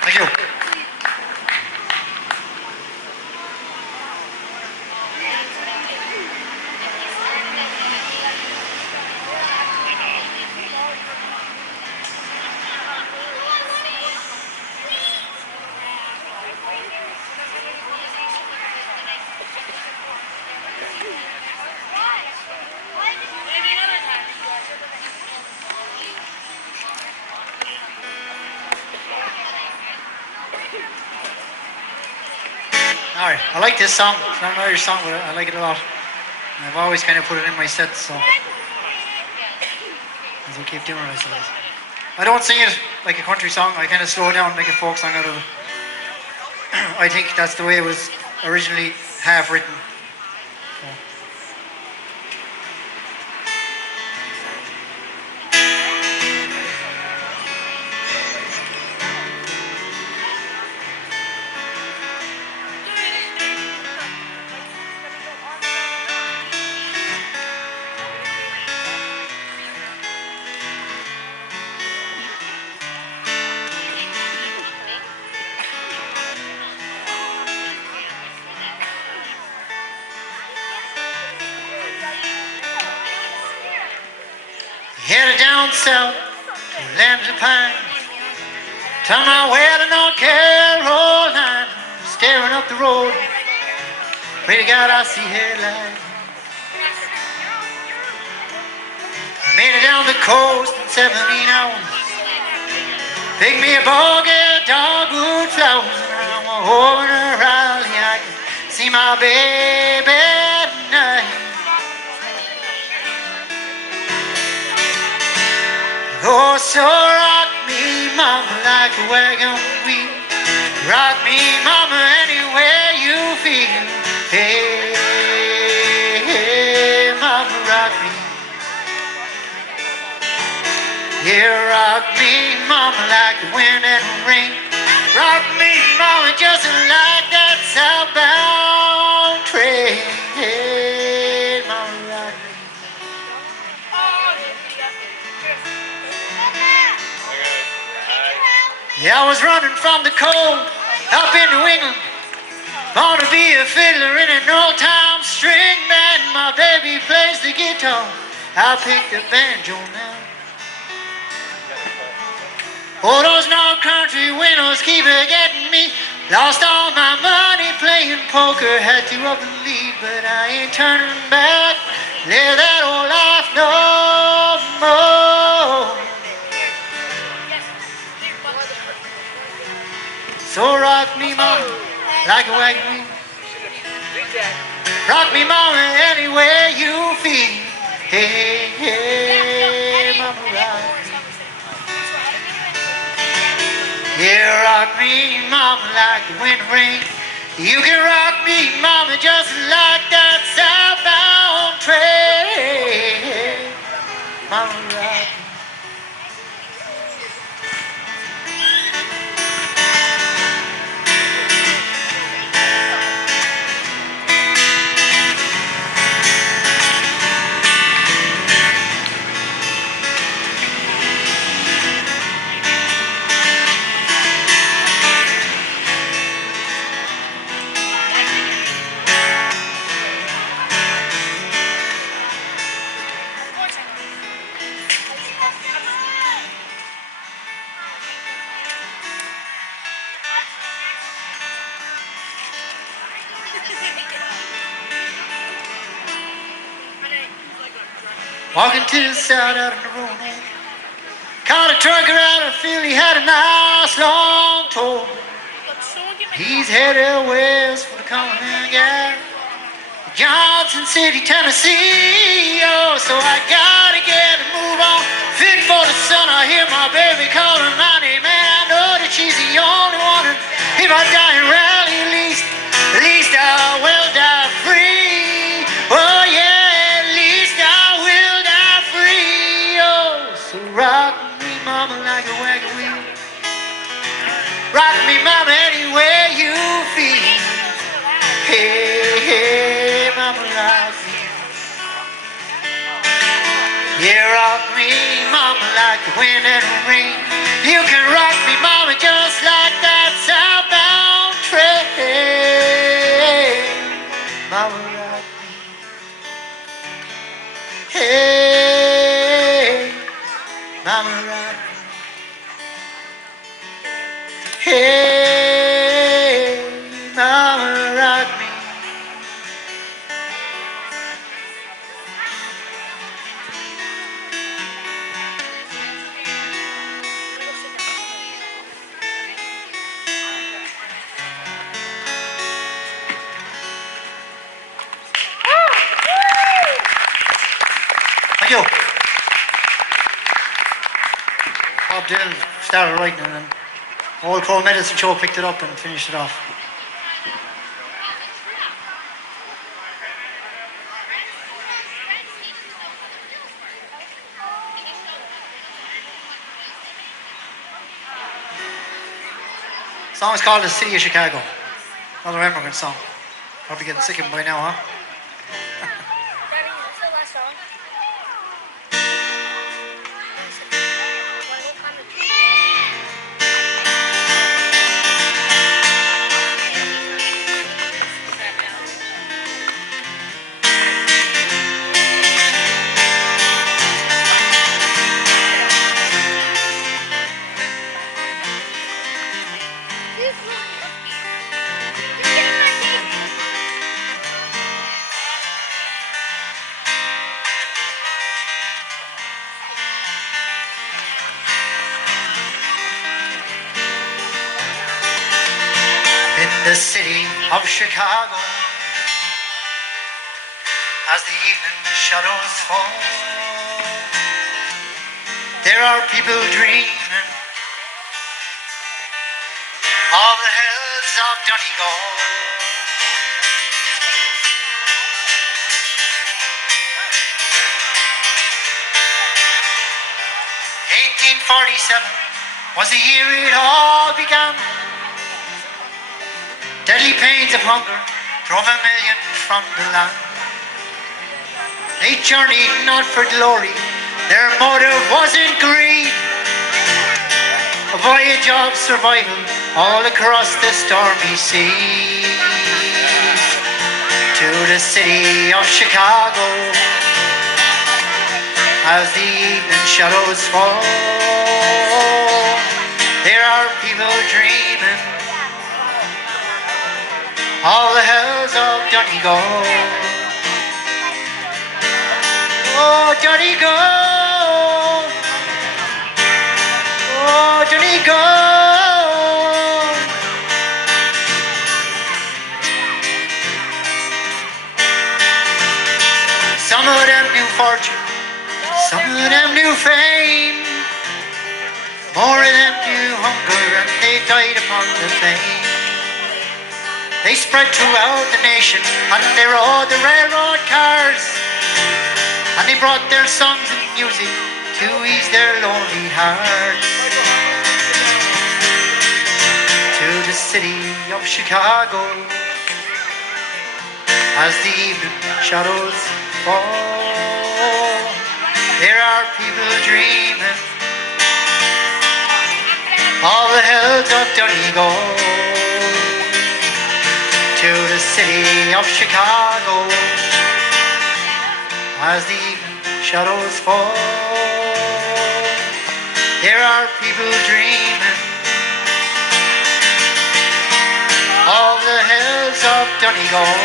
Thank you. Alright, I like this song. It's not an Irish song, but I like it a lot. And I've always kind of put it in my sets, so I'll keep doing it, I suppose. I don't sing it like a country song. I kind of slow it down, make a folk song out of it. I think that's the way it was originally half written. So. Headed down south to the land of pine. On my way to North Carolina, staring up the road. Pray to God I see headlights. Made it down the coast in 17 hours. Picked me a bogey dogwood flowers, and I'm over to Raleigh. I can see my baby tonight. Oh, so rock me, mama, like a wagon wheel. Rock me, mama, anywhere you feel. Hey, hey, mama, rock me. Yeah, rock me, mama, like the wind and the rain. Rock me, mama, just like that southbound train. Hey, mama, rock me. Yeah, I was running from the cold up in New England. Born to be a fiddler in an old-time string band. My baby plays the guitar, I pick the banjo now. Oh, those North Country winners keep getting me. Lost all my money playing poker, had to up and leave, but I ain't turning back. Live that old life no more. So rock me, mama, like a wagon wheel. Rock me, mama, anywhere you feel. Hey, hey, mama, rock me. Yeah, rock me, mama, like the wind and rain. You can rock me, mama, just like that southbound train. Mama, rock me. Walking to the south out of the road. Caught a trucker out of Philly, had a nice long tow. He's headed west for the common guy. Johnson City, Tennessee. Oh, so I gotta get a move on. Fit for the sun, I hear my baby calling my name, and I know that she's the only one. And if I die in rally, at least I will die free. Oh yeah, at least I will die free. Oh, so rock me, mama, like a wagon wheel. Rock me, mama, any way you feel. Hey, hey, mama, rock me. Yeah, rock me, mama, like the wind and the rain. You can rock me, mama, just like that southbound train. Mama, rock me. Hey, mama, rock me. Hey, mama, rock me. Thank you. Bob Dylan started writing and then Old Crow Medicine Show picked it up and finished it off. The song is called The City of Chicago. Another immigrant song. Probably getting sick of it by now, huh? Daddy, what's the last song? In the city of Chicago, as the evening shadows fall, there are people dreaming of the hills of Donegal. 1847 was the year it all began. Deadly pains of hunger drove a million from the land. They journeyed not for glory, their motive wasn't greed. A voyage of survival all across the stormy seas. To the city of Chicago, as the evening shadows fall, there are people dreaming of the hills of Donegal. Oh, Donegal. Oh, Donegal. Some of them knew fortune, some of them knew fame. More of them knew hunger, and they died upon the plain. They spread throughout the nation, and they rode the railroad cars, and they brought their songs and music to ease their lonely hearts. To the city of Chicago, as the evening shadows fall, there are people dreaming of the hills of Donegal. To the city of Chicago, as the evening shadows fall, there are people dreaming of the hills of Donegal.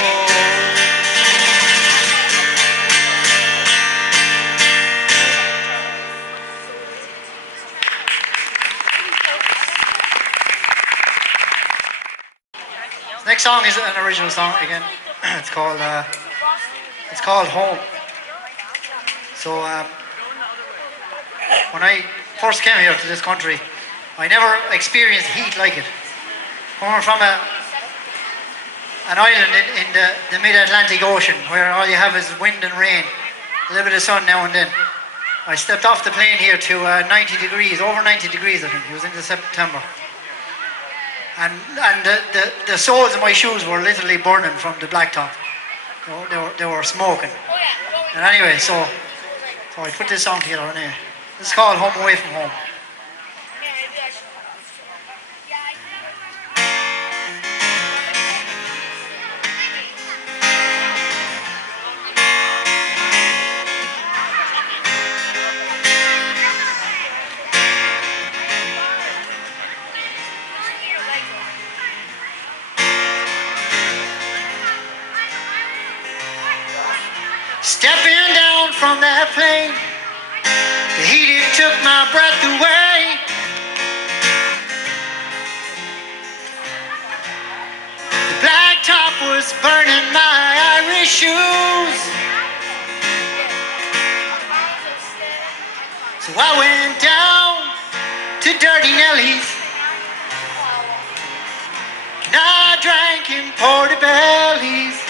Next song is an original song again. It's called It's called home. So when I first came here to this country, I never experienced heat like it. Coming from an island in the mid-Atlantic Ocean where all you have is wind and rain, a little bit of sun now and then. I stepped off the plane here to 90 degrees, over 90 degrees I think, it was into September. And the soles of my shoes were literally burning from the blacktop. They were smoking. And anyway, so I put this song together anyway. This is called Home Away from Home. Stepping down from that plane, the heat it took my breath away. The blacktop was burning my Irish shoes. So I went down to Dirty Nellie's and I drank in portobellies.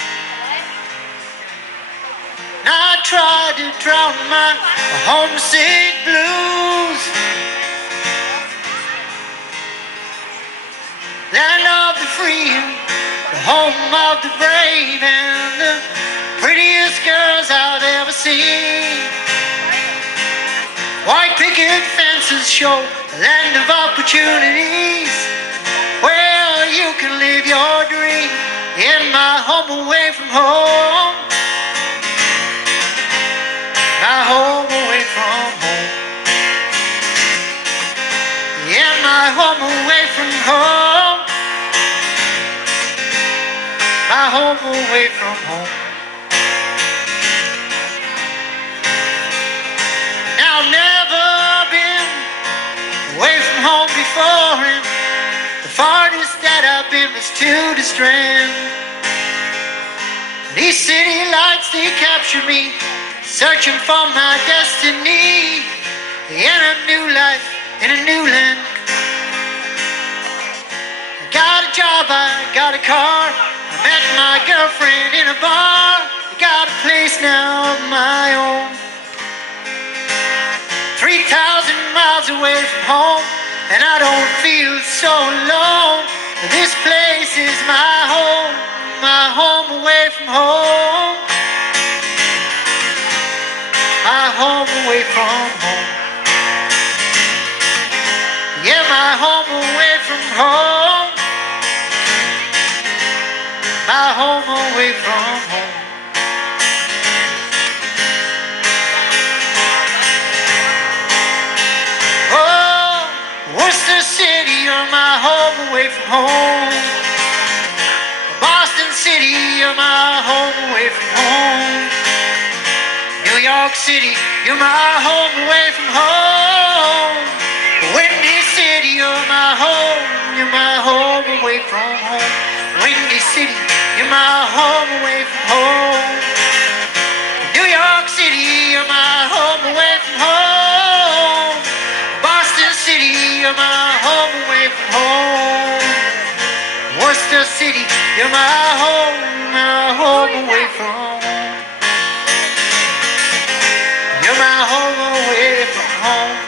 And I tried to drown my homesick blues. Land of the free, the home of the brave, and the prettiest girls I've ever seen. White picket fences show a land of opportunities where you can live your dream in my home away from home. My home away from home. Yeah, my home away from home. My home away from home. Now I've never been away from home before, and the farthest that I've been was to the Strand. These city lights, they capture me, searching for my destiny in a new life, in a new land. I got a job, I got a car, I met my girlfriend in a bar. I got a place now of my own, 3,000 miles away from home, and I don't feel so alone. This place is my home away from home. My home away from home. Yeah, my home away from home. My home away from home. Oh, Worcester City, you're my home away from home. Boston City, you're my home away from home. New York City, you're my home away from home. Windy City, you're my home away from home. Windy City, you're my home away from home. New York City, you're my home away from home. Boston City, you're my home away from home. Worcester City, you're my home away from home. You're my home away from home.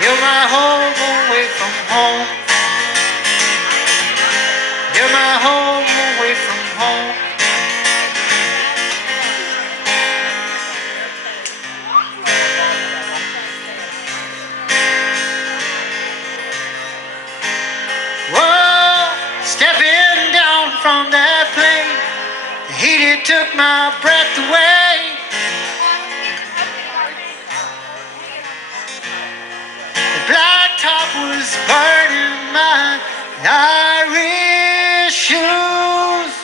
You're my home away from home. You're my home away from home. Whoa, stepping down from that plane, the heat it took my breath away. The blacktop was burning my Irish shoes.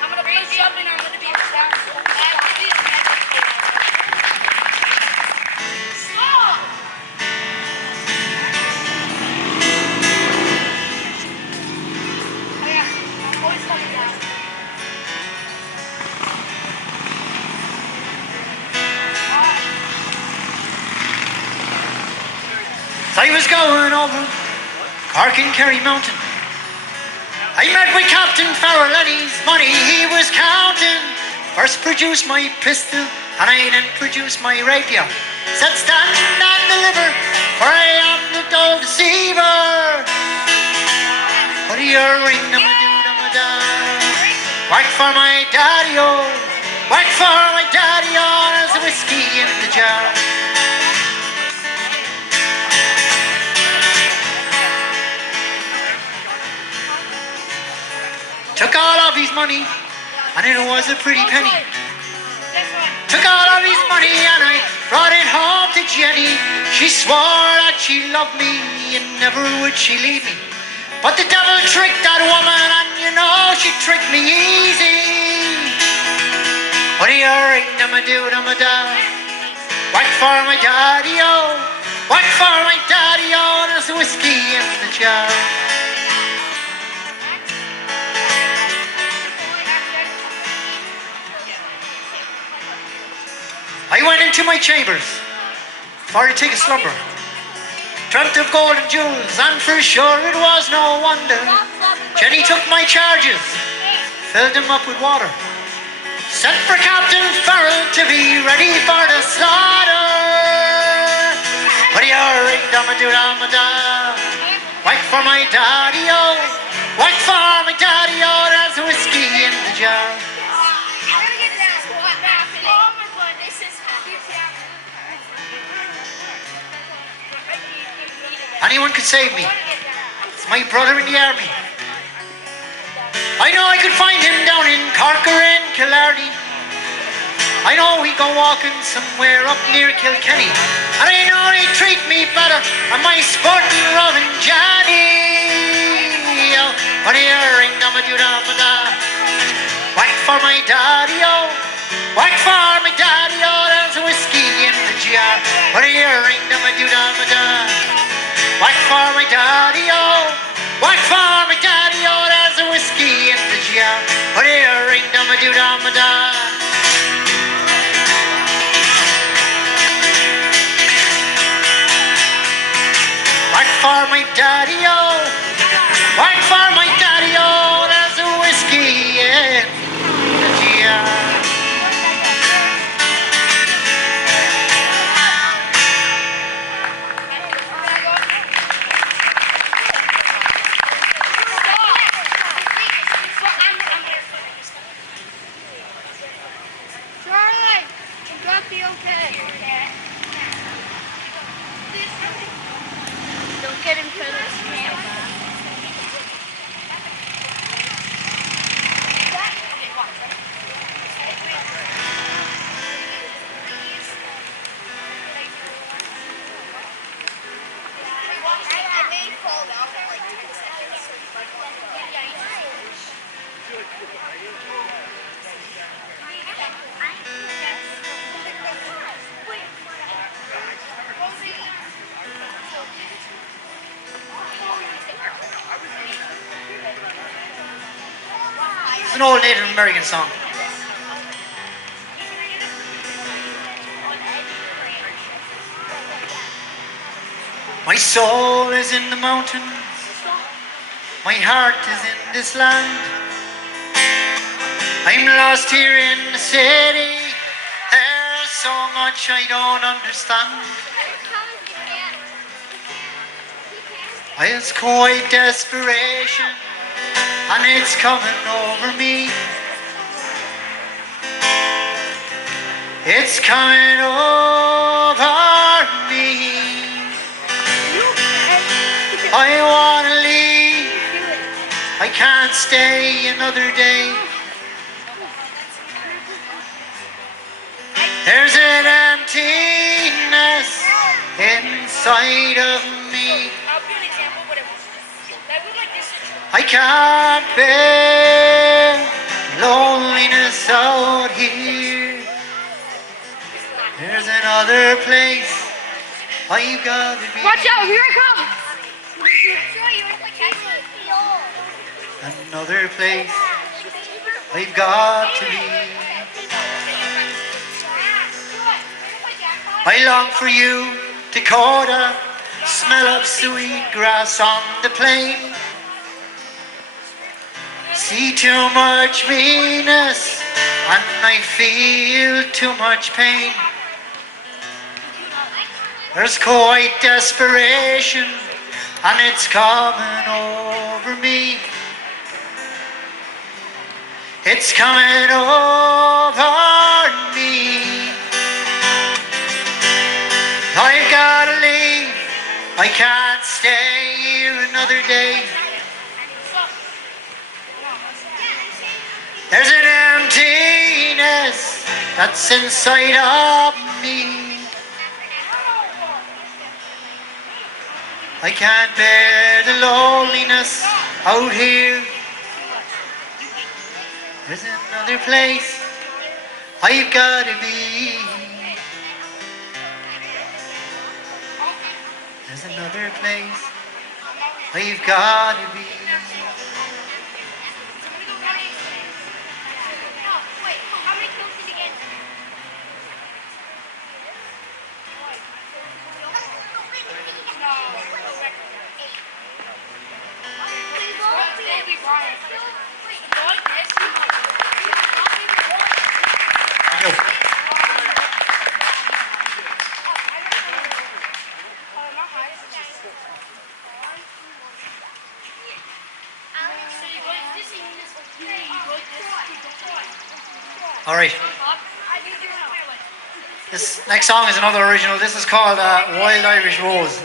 I'm gonna raise you up and I'm gonna be responsible. Stop! I going over Cork and Kerry Mountain. I met with Captain Farrell and his money he was counting. First produced my pistol and I then produced my rapier. Said stand and deliver, for I am the dull deceiver. What do you ring them a do them a da? Whack for my daddy-o, whack for my daddy-o, there's a whiskey in the jar. Took all of his money, and it was a pretty penny. Took all of his money, and I brought it home to Jenny. She swore that she loved me, and never would she leave me. But the devil tricked that woman, and you know she tricked me easy. What do you ring them a do them a da? Whack for my daddy-o, whack for my daddy-o, there's whiskey in the jar. I went into my chambers for to take a slumber. Dreamt of gold and jewels, and for sure it was no wonder. Jenny took my charges, filled them up with water. Sent for Captain Farrell to be ready for the slaughter. What do you ring dum a do dum a da? Whack for my daddy-o, whack for my daddy-o, there's whiskey in the jar. Anyone could save me. It's my brother in the army. I know I could find him down in Cork or in Killarney. I know he'd go walking somewhere up near Kilkenny. And I know he'd treat me better than my sporting roving Johnny. Oh, what do you ring dum a do dum a da? Whack for my daddy-o, whack for my daddy-o, there's whiskey in the jar. What do you ring dum a do dum a da? Whack for my daddy-o, whack for my daddy-o, there's a whiskey in the jar. What do you ring dum a do dum a da? Whack for my daddy-o, whack for my daddy-o, there's a whiskey in the jar. Don't get him for this camera. It's an old Native American song. My soul is in the mountains, my heart is in this land. I'm lost here in the city, there's so much I don't understand. It's quite desperation, and it's coming over me. It's coming over me. I want to leave, I can't stay another day. There's an emptiness inside of me. I can't bear loneliness out here. There's another place I've got to be. Watch out, here I come! Another place I've got to be. I long for you, Dakota, smell of sweet grass on the plain. See too much meanness and I feel too much pain. There's quite desperation and it's coming over me. It's coming over me. I've gotta leave, I can't stay here another day. There's an emptiness that's inside of me. I can't bear the loneliness out here. There's another place I've gotta be. There's another place I've gotta be. All right. This next song is another original. This is called Wild Irish Rose.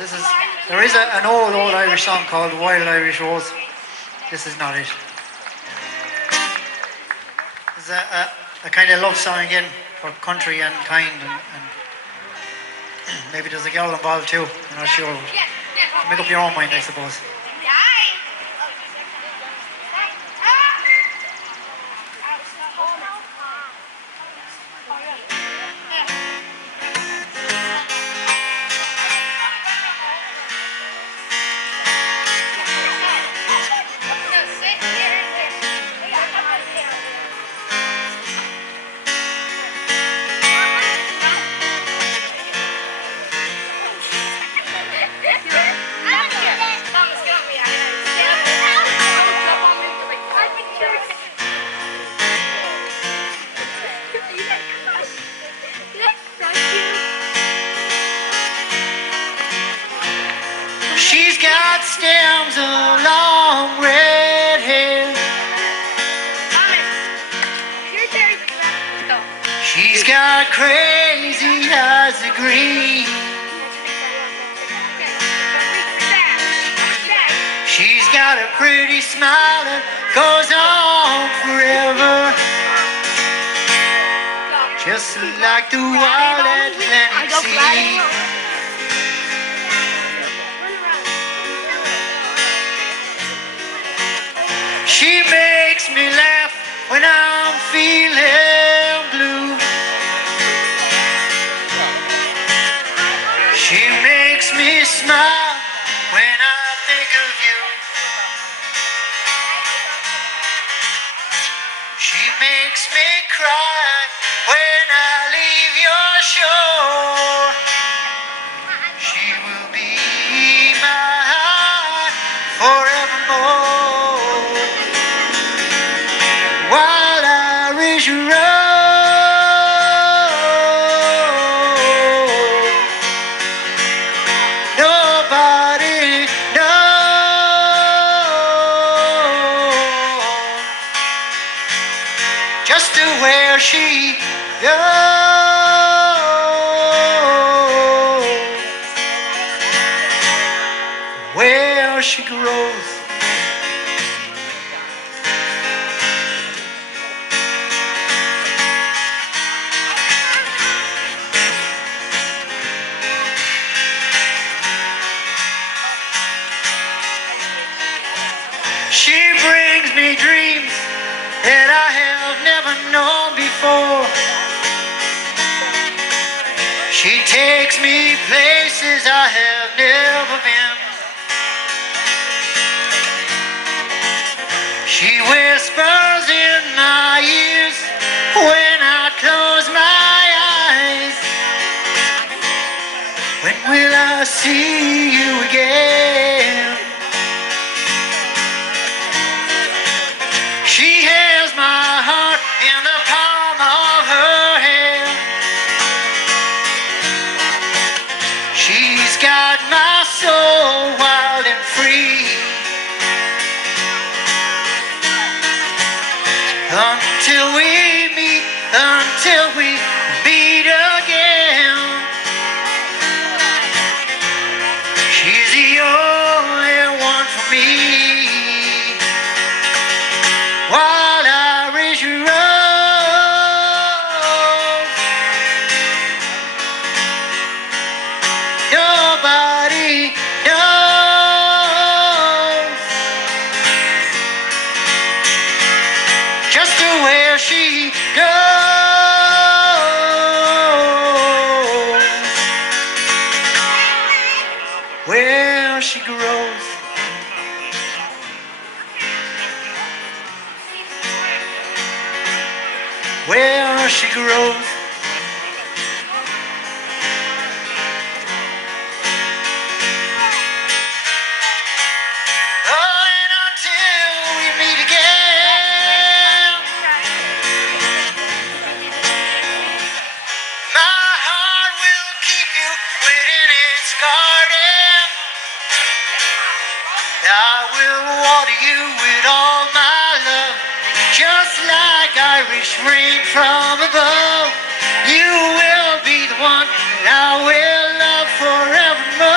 There is an old Irish song called Wild Irish Rose. This is not it. It's a kind of love song again for country and kind and maybe there's a girl involved too. I'm not sure. Make up your own mind, I suppose. She's got stems of long red hair. She's got crazy eyes of green. She's got a pretty smile that goes on forever, just like the wild Atlantic Sea. She makes me laugh when I'm feeling blue. She makes me smile when I think of you. She makes me cry when I leave your shore. She will be mine forevermore. Wild Irish Rose, nobody knows just to where she goes, where she grows. She brings me dreams that I have never known before. She takes me places I have never been. She whispers in my ears when I close my eyes. When will I see you again. She has my heart in the palm of her hand. She's got my soul wild and free. Until we meet again. She's the only one for me. While Irish rose, nobody knows just where she goes, where she grows. Where she grows. Oh, and until we meet again, my heart will keep you within its garden. I will water you with all my love, just like Irish rain from above. You will be the one that I will love forevermore.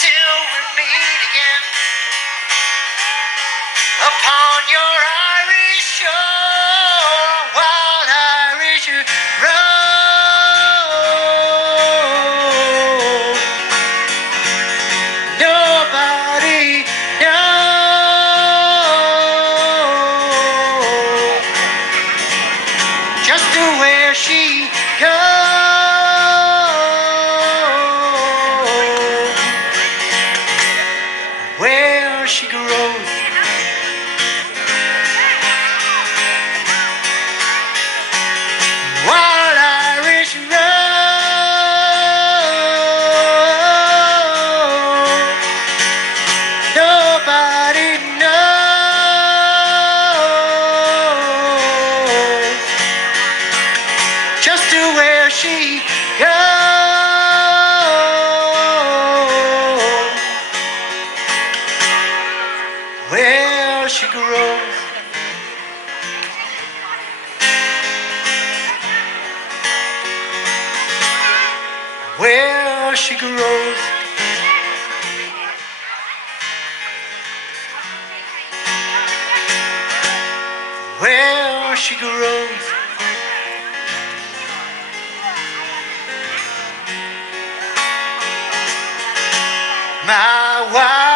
Till we meet again upon your Irish shore, wild Irish road. Nobody knows just where she goes, where she grows. Wild Irish road. Nobody knows just where she goes, where she grows. Where she grows. Where she grows. My wife